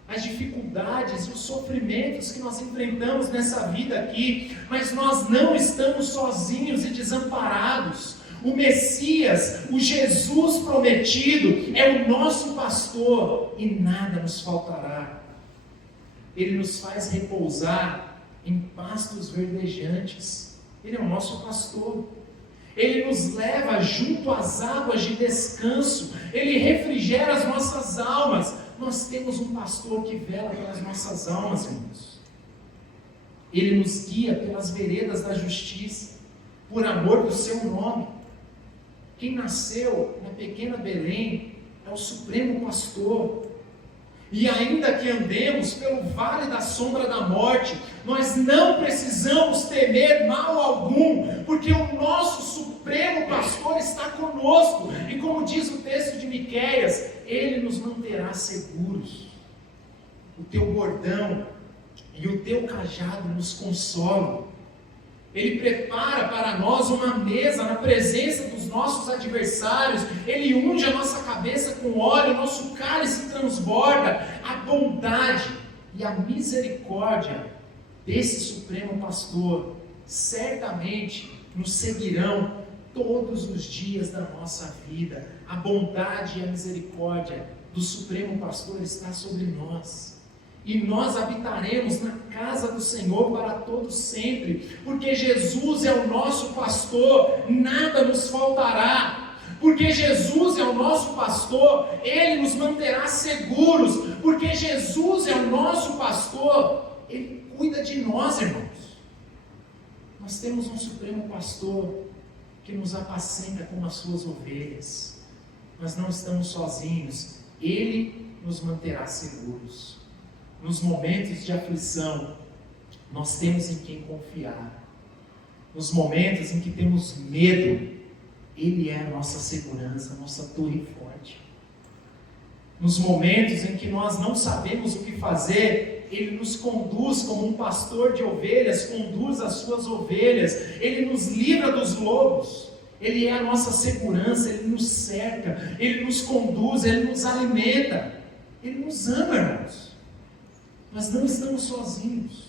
as dificuldades e os sofrimentos que nós enfrentamos nessa vida aqui, mas nós não estamos sozinhos e desamparados. O Messias, o Jesus prometido, é o nosso pastor e nada nos faltará. Ele nos faz repousar em pastos verdejantes. Ele é o nosso pastor. Ele nos leva junto às águas de descanso. Ele refrigera as nossas almas. Nós temos um pastor que vela pelas nossas almas, irmãos. Ele nos guia pelas veredas da justiça. por amor do seu nome. Quem nasceu na pequena Belém é o Supremo Pastor. E ainda que andemos pelo vale da sombra da morte, nós não precisamos temer mal algum, porque o nosso Supremo Pastor está conosco. E como diz o texto de Miqueias, Ele nos manterá seguros. O teu bordão e o teu cajado nos consolam. Ele prepara para nós uma mesa na presença dos nossos adversários. Ele unge a nossa cabeça com óleo, o nosso cálice transborda. A bondade e a misericórdia desse Supremo Pastor certamente nos seguirão todos os dias da nossa vida. A bondade e a misericórdia do Supremo Pastor está sobre nós. E nós habitaremos na casa do Senhor para todo sempre, porque Jesus é o nosso pastor, nada nos faltará. Porque Jesus é o nosso pastor, Ele nos manterá seguros. Porque Jesus é o nosso pastor, Ele cuida de nós, irmãos. Nós temos um Supremo Pastor que nos apacenta como as suas ovelhas. Nós não estamos sozinhos, Ele nos manterá seguros. Nos momentos de aflição, nós temos em quem confiar. Nos momentos em que temos medo, Ele é a nossa segurança, a nossa torre forte. Nos momentos em que nós não sabemos o que fazer, Ele nos conduz como um pastor de ovelhas, conduz as suas ovelhas. Ele nos livra dos lobos. Ele é a nossa segurança, Ele nos cerca, Ele nos conduz, Ele nos alimenta. Ele nos ama, irmãos. Nós não estamos sozinhos.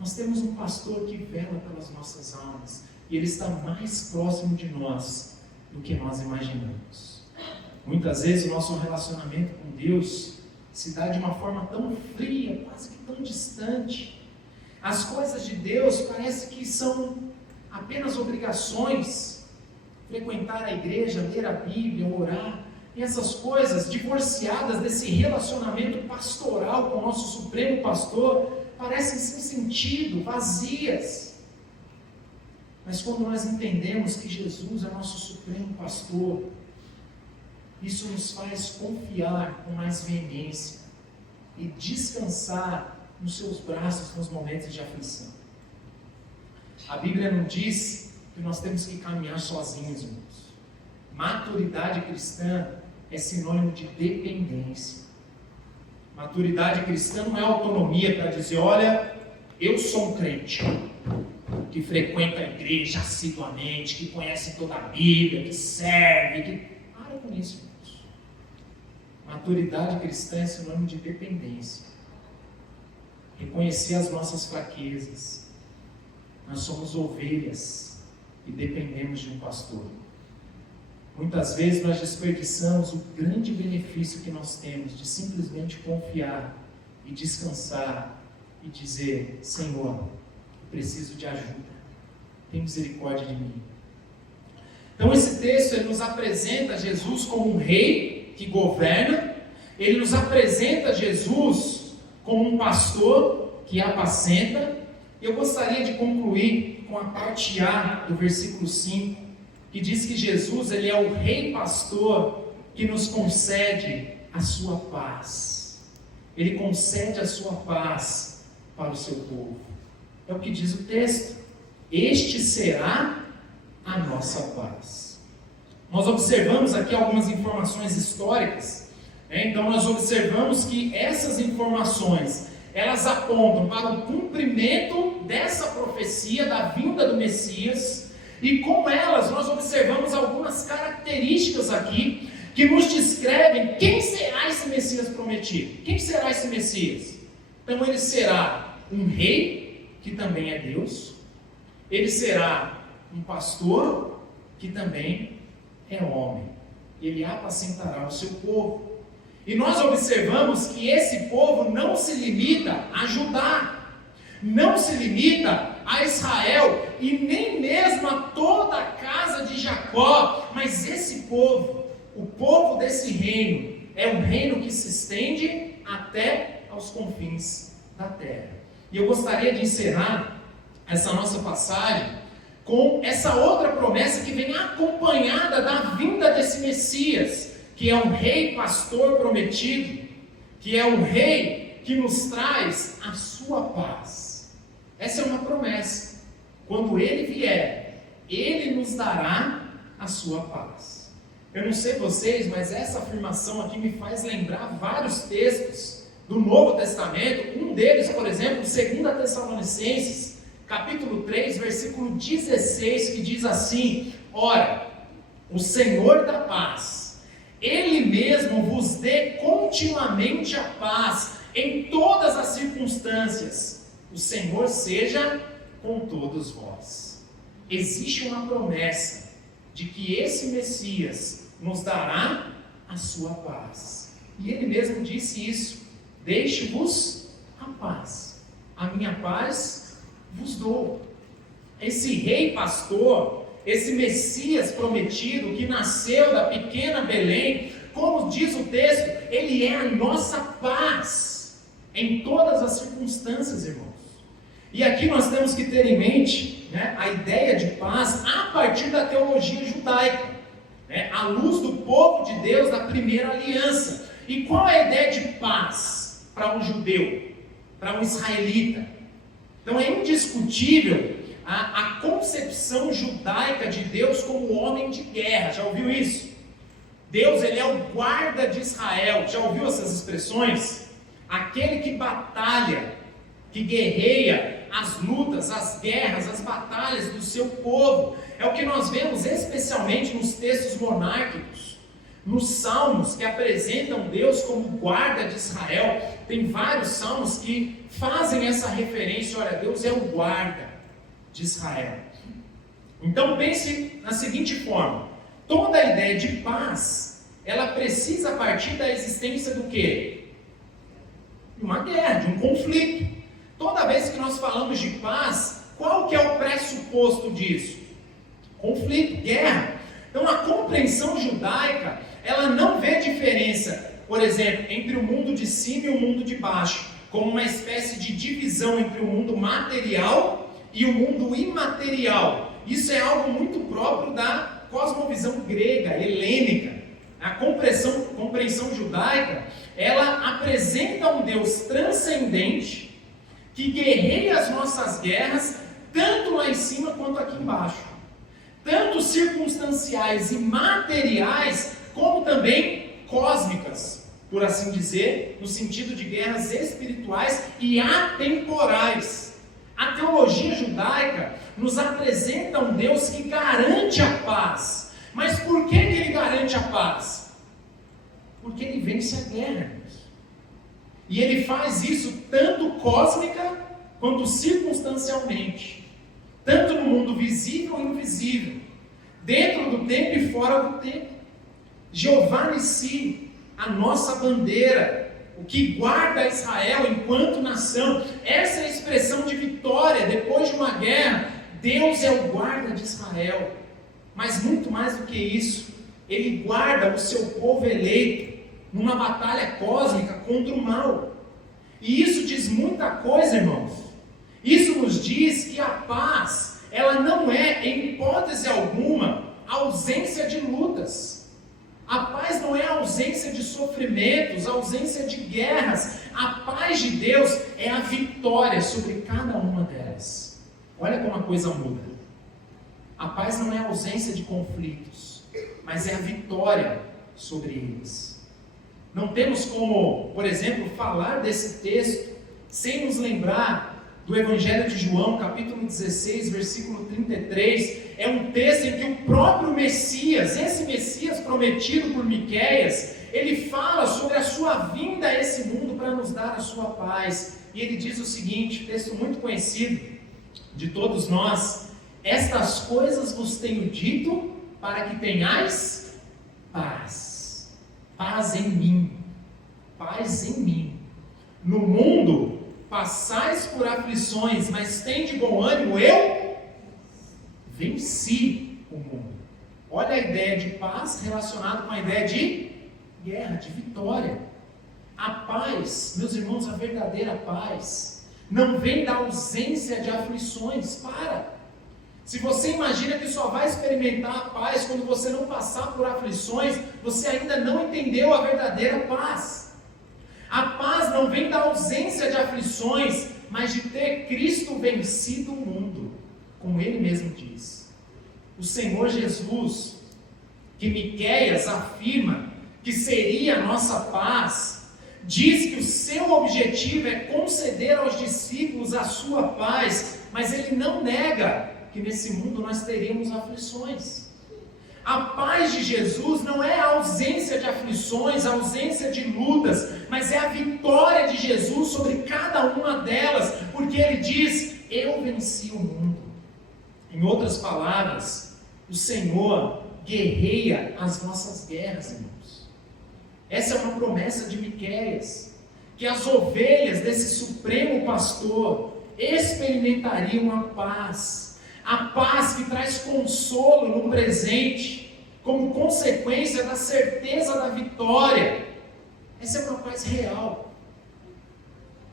Nós temos um pastor que vela pelas nossas almas. E Ele está mais próximo de nós do que nós imaginamos. Muitas vezes o nosso relacionamento com Deus se dá de uma forma tão fria, quase que tão distante. As coisas de Deus parece que são apenas obrigações. Frequentar a igreja, ler a Bíblia, orar. E essas coisas divorciadas desse relacionamento pastoral com o nosso Supremo Pastor parecem sem sentido, vazias. Mas quando nós entendemos que Jesus é nosso Supremo Pastor, isso nos faz confiar com mais veemência e descansar nos seus braços nos momentos de aflição. A Bíblia não diz que nós temos que caminhar sozinhos, irmãos. Maturidade cristã é sinônimo de dependência. Maturidade cristã não é autonomia para dizer, olha, eu sou um crente que frequenta a igreja assiduamente, que conhece toda a Bíblia, que serve, que... Para com isso, irmãos. Maturidade cristã é sinônimo de dependência. Reconhecer as nossas fraquezas. Nós somos ovelhas e dependemos de um pastor. Muitas vezes nós desperdiçamos o grande benefício que nós temos de simplesmente confiar e descansar e dizer, Senhor, eu preciso de ajuda, tem misericórdia de mim. Então esse texto ele nos apresenta Jesus como um rei que governa, ele nos apresenta Jesus como um pastor que apacenta. Eu gostaria de concluir com a parte A do versículo 5, que diz que Jesus ele é o rei pastor que nos concede a sua paz. Ele concede a sua paz para o seu povo. É o que diz o texto. Este será a nossa paz. Nós observamos aqui algumas informações históricas. Então nós observamos que essas informações, elas apontam para o cumprimento dessa profecia da vinda do Messias. E com elas nós observamos algumas características aqui que nos descrevem quem será esse Messias prometido. Quem será esse Messias? Então ele será um rei, que também é Deus. Ele será um pastor, que também é homem. Ele apacentará o seu povo. E nós observamos que esse povo não se limita a Judá, não se limita a Israel e nem mesmo a toda a casa de Jacó, mas esse povo, o povo desse reino, é um reino que se estende até aos confins da terra. E eu gostaria de encerrar essa nossa passagem com essa outra promessa que vem acompanhada da vinda desse Messias, que é um rei pastor prometido, que é um rei que nos traz a sua paz. Essa é uma promessa. Quando ele vier, ele nos dará a sua paz. Eu não sei vocês, mas essa afirmação aqui me faz lembrar vários textos do Novo Testamento. Um deles, por exemplo, 2 Tessalonicenses, capítulo 3, versículo 16, que diz assim: ora, o Senhor da paz, Ele mesmo vos dê continuamente a paz em todas as circunstâncias. O Senhor seja com todos vós. Existe uma promessa de que esse Messias nos dará a sua paz. E Ele mesmo disse isso: deixe-vos a paz, a minha paz vos dou. Esse rei pastor, esse Messias prometido que nasceu da pequena Belém, como diz o texto, ele é a nossa paz em todas as circunstâncias, irmãos. E aqui nós temos que ter em mente, a ideia de paz a partir da teologia judaica, à luz do povo de Deus da primeira aliança. E qual é a ideia de paz para um judeu, para um israelita? Então é indiscutível a concepção judaica de Deus como homem de guerra. Já ouviu isso? Deus, ele é o guarda de Israel. Já ouviu essas expressões? Aquele que batalha, que guerreia as lutas, as guerras, as batalhas do seu povo. É o que nós vemos especialmente nos textos monárquicos, nos salmos que apresentam Deus como guarda de Israel. Tem vários salmos que fazem essa referência: olha, Deus é o guarda de Israel. Então pense na seguinte forma: toda a ideia de paz, ela precisa partir da existência do quê? De uma guerra, de um conflito. Toda vez que nós falamos de paz, qual que é o pressuposto disso? Conflito, guerra. Então a compreensão judaica, ela não vê diferença, por exemplo, entre o mundo de cima e o mundo de baixo, como uma espécie de divisão entre o mundo material e o mundo imaterial. Isso é algo muito próprio da cosmovisão grega, helênica. A compreensão judaica, ela apresenta um Deus transcendente, que guerreia as nossas guerras, tanto lá em cima quanto aqui embaixo. Tanto circunstanciais e materiais, como também cósmicas, por assim dizer, no sentido de guerras espirituais e atemporais. A teologia judaica nos apresenta um Deus que garante a paz. Mas por que ele garante a paz? Porque ele vence a guerra, irmãos. E ele faz isso tanto cósmica quanto circunstancialmente. Tanto no mundo visível e invisível. Dentro do tempo e fora do tempo. Jeová Nissi, a nossa bandeira, o que guarda Israel enquanto nação. Essa é a expressão de vitória depois de uma guerra. Deus é o guarda de Israel. Mas muito mais do que isso, Ele guarda o seu povo eleito numa batalha cósmica contra o mal. E isso diz muita coisa, irmãos. Isso nos diz que a paz, ela não é, em hipótese alguma, ausência de lutas. A paz não é ausência de sofrimentos, ausência de guerras. A paz de Deus é a vitória sobre cada uma delas. Olha como a coisa muda. A paz não é a ausência de conflitos, mas é a vitória sobre eles. Não temos como, por exemplo, falar desse texto sem nos lembrar do Evangelho de João, capítulo 16, versículo 33. É um texto em que o próprio Messias, esse Messias prometido por Miqueias, ele fala sobre a sua vinda a esse mundo para nos dar a sua paz. E ele diz o seguinte, texto muito conhecido de todos nós: estas coisas vos tenho dito para que tenhais paz. Paz em mim. Paz em mim. No mundo passais por aflições, mas tende bom ânimo, eu venci o mundo. Olha a ideia de paz relacionada com a ideia de guerra, de vitória. A paz, meus irmãos, a verdadeira paz, não vem da ausência de aflições. Se você imagina que só vai experimentar a paz quando você não passar por aflições, você ainda não entendeu a verdadeira paz. A paz não vem da ausência de aflições, mas de ter Cristo vencido o mundo, como Ele mesmo diz. O Senhor Jesus, que Miqueias afirma que seria a nossa paz, diz que o seu objetivo é conceder aos discípulos a sua paz, mas Ele não nega que nesse mundo nós teríamos aflições. A paz de Jesus não é a ausência de aflições, a ausência de lutas, mas é a vitória de Jesus sobre cada uma delas, porque Ele diz: eu venci o mundo. Em outras palavras, o Senhor guerreia as nossas guerras, irmãos. Essa é uma promessa de Miqueias, que as ovelhas desse supremo pastor experimentariam a paz que traz consolo no presente, como consequência da certeza da vitória. Essa é uma paz real.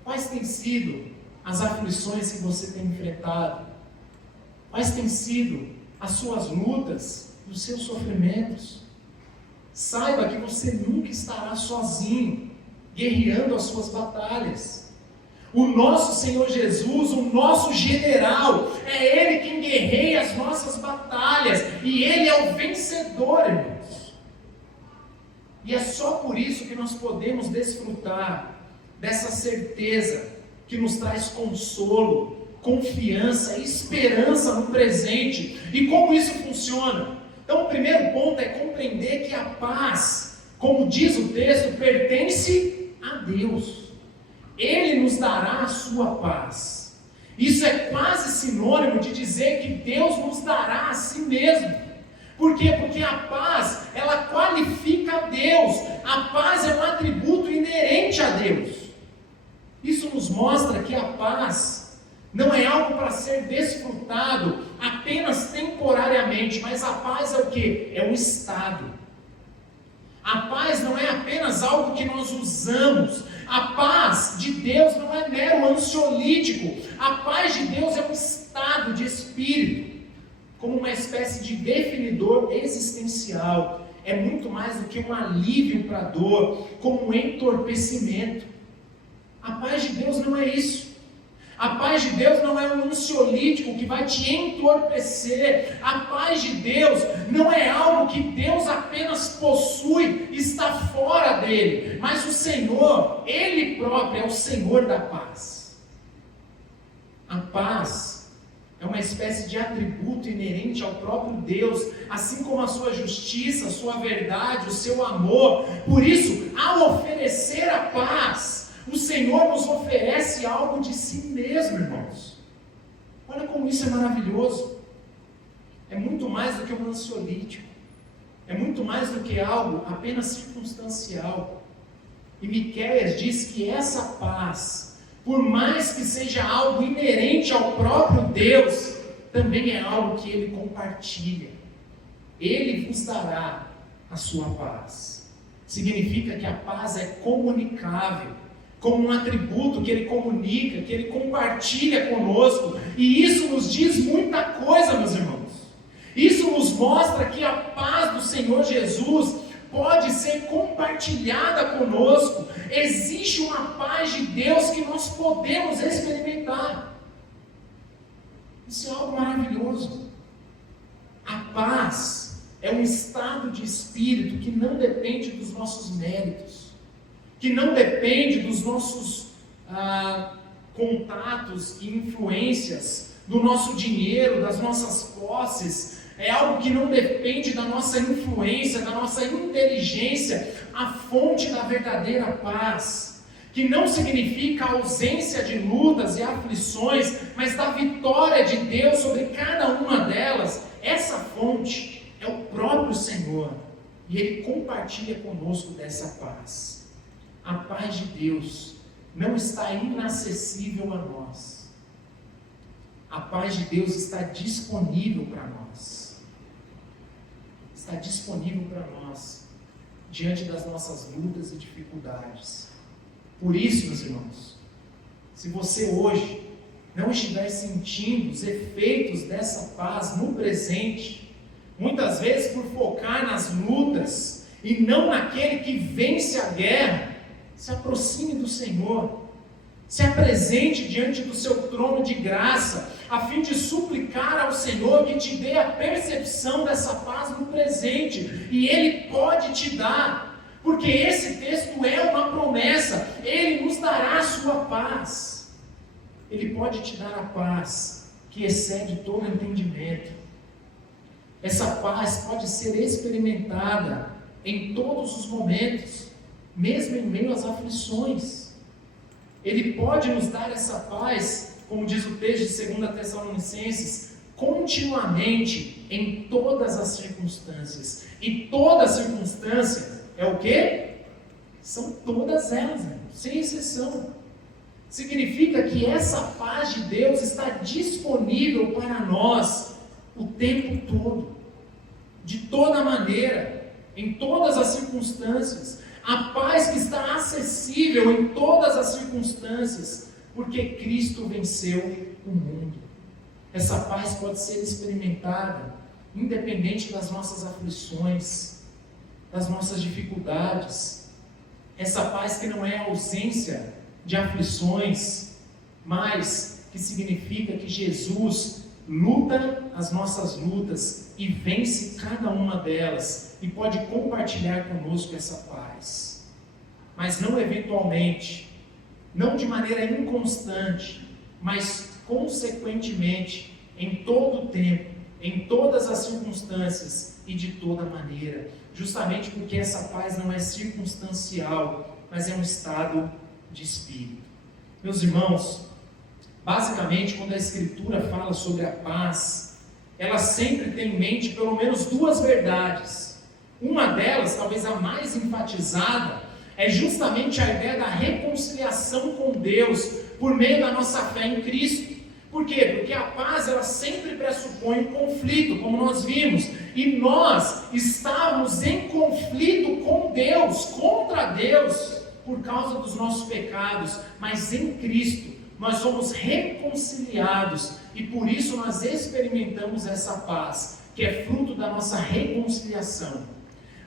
Quais têm sido as aflições que você tem enfrentado? Quais têm sido as suas lutas, os seus sofrimentos? Saiba que você nunca estará sozinho, guerreando as suas batalhas. O nosso Senhor Jesus, o nosso general, é Ele quem guerreia as nossas batalhas, e Ele é o vencedor, irmãos. E é só por isso que nós podemos desfrutar dessa certeza que nos traz consolo, confiança, esperança no presente. E como isso funciona? Então, o primeiro ponto é compreender que a paz, como diz o texto, pertence a Deus. Ele nos dará a sua paz. Isso é quase sinônimo de dizer que Deus nos dará a si mesmo. Por quê? Porque a paz, ela qualifica a Deus. A paz é um atributo inerente a Deus. Isso nos mostra que a paz não é algo para ser desfrutado apenas temporariamente, mas a paz é o quê? É um estado. A paz não é apenas algo que nós usamos. A paz de Deus não é mero ansiolítico. A paz de Deus é um estado de espírito, como uma espécie de definidor existencial. É muito mais do que um alívio para a dor, como um entorpecimento. A paz de Deus não é isso. A paz de Deus não é um ansiolítico que vai te entorpecer. A paz de Deus não é algo que Deus apenas possui, está fora dele. Mas o Senhor, Ele próprio é o Senhor da paz. A paz é uma espécie de atributo inerente ao próprio Deus, assim como a sua justiça, a sua verdade, o seu amor. Por isso, ao oferecer a paz, o Senhor nos oferece algo de si mesmo, irmãos. Olha como isso é maravilhoso. É muito mais do que um ansiolítico. É muito mais do que algo apenas circunstancial. E Miqueias diz que essa paz, por mais que seja algo inerente ao próprio Deus, também é algo que Ele compartilha. Ele vos dará a sua paz. Significa que a paz é comunicável, como um atributo que Ele comunica, que Ele compartilha conosco. E isso nos diz muita coisa, meus irmãos. Isso nos mostra que a paz do Senhor Jesus pode ser compartilhada conosco. Existe uma paz de Deus que nós podemos experimentar. Isso é algo maravilhoso. A paz é um estado de espírito que não depende dos nossos méritos, que não depende dos nossos contatos e influências, do nosso dinheiro, das nossas posses. É algo que não depende da nossa influência, da nossa inteligência. A fonte da verdadeira paz, que não significa a ausência de lutas e aflições, mas da vitória de Deus sobre cada uma delas. Essa fonte é o próprio Senhor, e Ele compartilha conosco dessa paz. A paz de Deus não está inacessível a nós. A paz de Deus está disponível para nós. Está disponível para nós, diante das nossas lutas e dificuldades. Por isso, meus irmãos, se você hoje não estiver sentindo os efeitos dessa paz no presente, muitas vezes por focar nas lutas e não naquele que vence a guerra, se aproxime do Senhor, se apresente diante do seu trono de graça, a fim de suplicar ao Senhor que te dê a percepção dessa paz no presente, e Ele pode te dar, porque esse texto é uma promessa, Ele nos dará a sua paz, Ele pode te dar a paz que excede todo entendimento. Essa paz pode ser experimentada em todos os momentos, mesmo em meio às aflições. Ele pode nos dar essa paz, como diz o texto de 2 Tessalonicenses, continuamente, em todas as circunstâncias. E toda circunstância é o quê? São todas elas, sem exceção. Significa que essa paz de Deus está disponível para nós o tempo todo, de toda maneira, em todas as circunstâncias. A paz que está acessível em todas as circunstâncias, porque Cristo venceu o mundo. Essa paz pode ser experimentada independente das nossas aflições, das nossas dificuldades. Essa paz que não é a ausência de aflições, mas que significa que Jesus luta as nossas lutas e vence cada uma delas e pode compartilhar conosco essa paz, mas não eventualmente, não de maneira inconstante, mas consequentemente, em todo o tempo, em todas as circunstâncias e de toda maneira, justamente porque essa paz não é circunstancial, mas é um estado de espírito. Meus irmãos, basicamente, quando a Escritura fala sobre a paz, ela sempre tem em mente pelo menos duas verdades. Uma delas, talvez a mais enfatizada, é justamente a ideia da reconciliação com Deus por meio da nossa fé em Cristo. Por quê? Porque a paz, ela sempre pressupõe um conflito, como nós vimos, e nós estávamos em conflito com Deus, contra Deus, por causa dos nossos pecados, mas em Cristo nós somos reconciliados e por isso nós experimentamos essa paz, que é fruto da nossa reconciliação.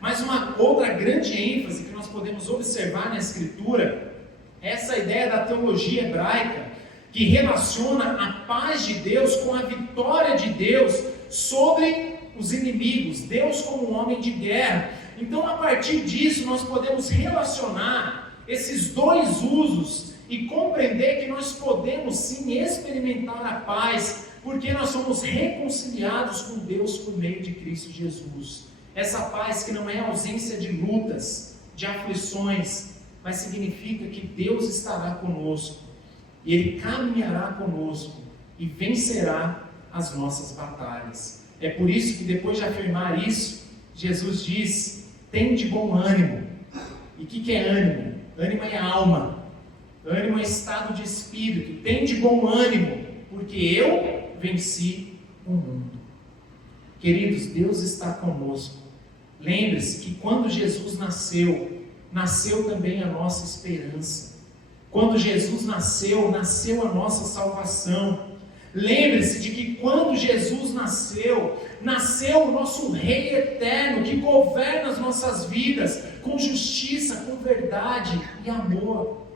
Mas uma outra grande ênfase que nós podemos observar na Escritura é essa ideia da teologia hebraica, que relaciona a paz de Deus com a vitória de Deus sobre os inimigos, Deus como um homem de guerra. Então, a partir disso, nós podemos relacionar esses dois usos e compreender que nós podemos sim experimentar a paz, porque nós somos reconciliados com Deus por meio de Cristo Jesus. Essa paz que não é ausência de lutas, de aflições, mas significa que Deus estará conosco, e Ele caminhará conosco, e vencerá as nossas batalhas. É por isso que depois de afirmar isso, Jesus diz, tem de bom ânimo. E o que é ânimo? Ânimo é alma, ânimo é estado de espírito. Tem de bom ânimo, porque eu venci o mundo. Queridos, Deus está conosco. Lembre-se que quando Jesus nasceu também a nossa esperança. Quando Jesus nasceu a nossa salvação. Lembre-se de que quando Jesus nasceu o nosso Rei eterno, que governa as nossas vidas com justiça, com verdade e amor.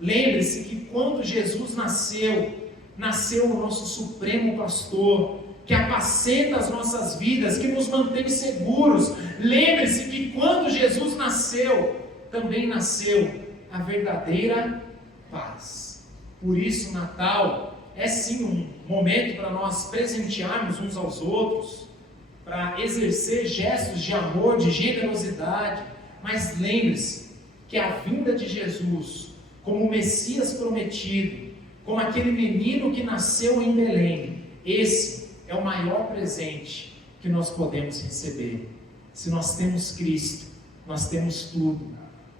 Lembre-se que quando Jesus nasceu o nosso Supremo Pastor, que apacenta as nossas vidas, que nos mantém seguros. Lembre-se que quando Jesus nasceu, também nasceu a verdadeira paz. Por isso, Natal é sim um momento para nós presentearmos uns aos outros, para exercer gestos de amor, de generosidade, mas lembre-se que a vinda de Jesus, como o Messias prometido, como aquele menino que nasceu em Belém, esse é o maior presente que nós podemos receber. Se nós temos Cristo, nós temos tudo,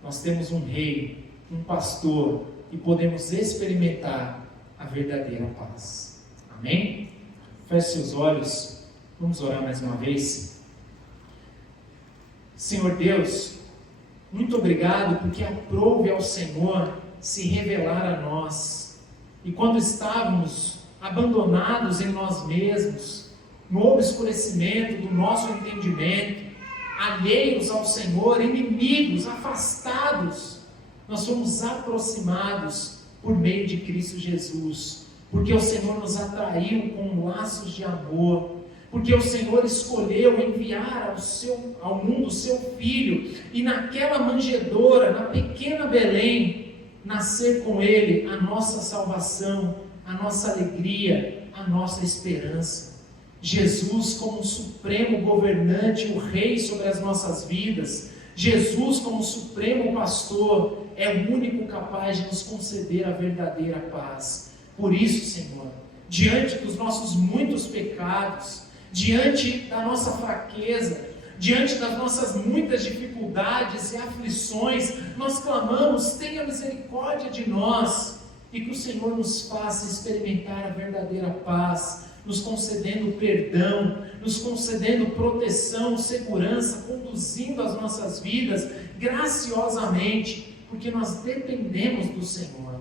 nós temos um Rei, um pastor, e podemos experimentar a verdadeira paz. Amém? Feche seus olhos, vamos orar mais uma vez. Senhor Deus, muito obrigado porque aprove ao Senhor se revelar a nós. E quando estávamos abandonados em nós mesmos, no obscurecimento do nosso entendimento, alheios ao Senhor, inimigos, afastados, nós fomos aproximados por meio de Cristo Jesus, porque o Senhor nos atraiu com laços de amor, porque o Senhor escolheu enviar ao mundo o seu Filho, e naquela manjedoura, na pequena Belém, nascer com Ele a nossa salvação, a nossa alegria, a nossa esperança. Jesus como o supremo governante, o Rei sobre as nossas vidas, Jesus como supremo pastor, é o único capaz de nos conceder a verdadeira paz. Por isso, Senhor, diante dos nossos muitos pecados, diante da nossa fraqueza, diante das nossas muitas dificuldades e aflições, nós clamamos: tenha misericórdia de nós, e que o Senhor nos faça experimentar a verdadeira paz, nos concedendo perdão, nos concedendo proteção, segurança, conduzindo as nossas vidas graciosamente, porque nós dependemos do Senhor.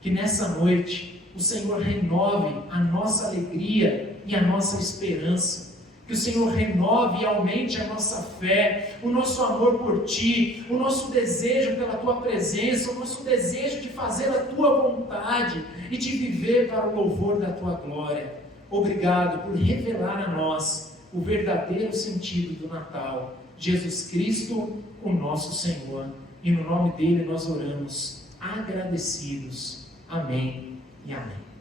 Que nessa noite o Senhor renove a nossa alegria e a nossa esperança, que o Senhor renove e aumente a nossa fé, o nosso amor por Ti, o nosso desejo pela Tua presença, o nosso desejo de fazer a Tua vontade e de viver para o louvor da Tua glória. Obrigado por revelar a nós o verdadeiro sentido do Natal, Jesus Cristo, o nosso Senhor, e no nome dele nós oramos agradecidos. Amém e amém.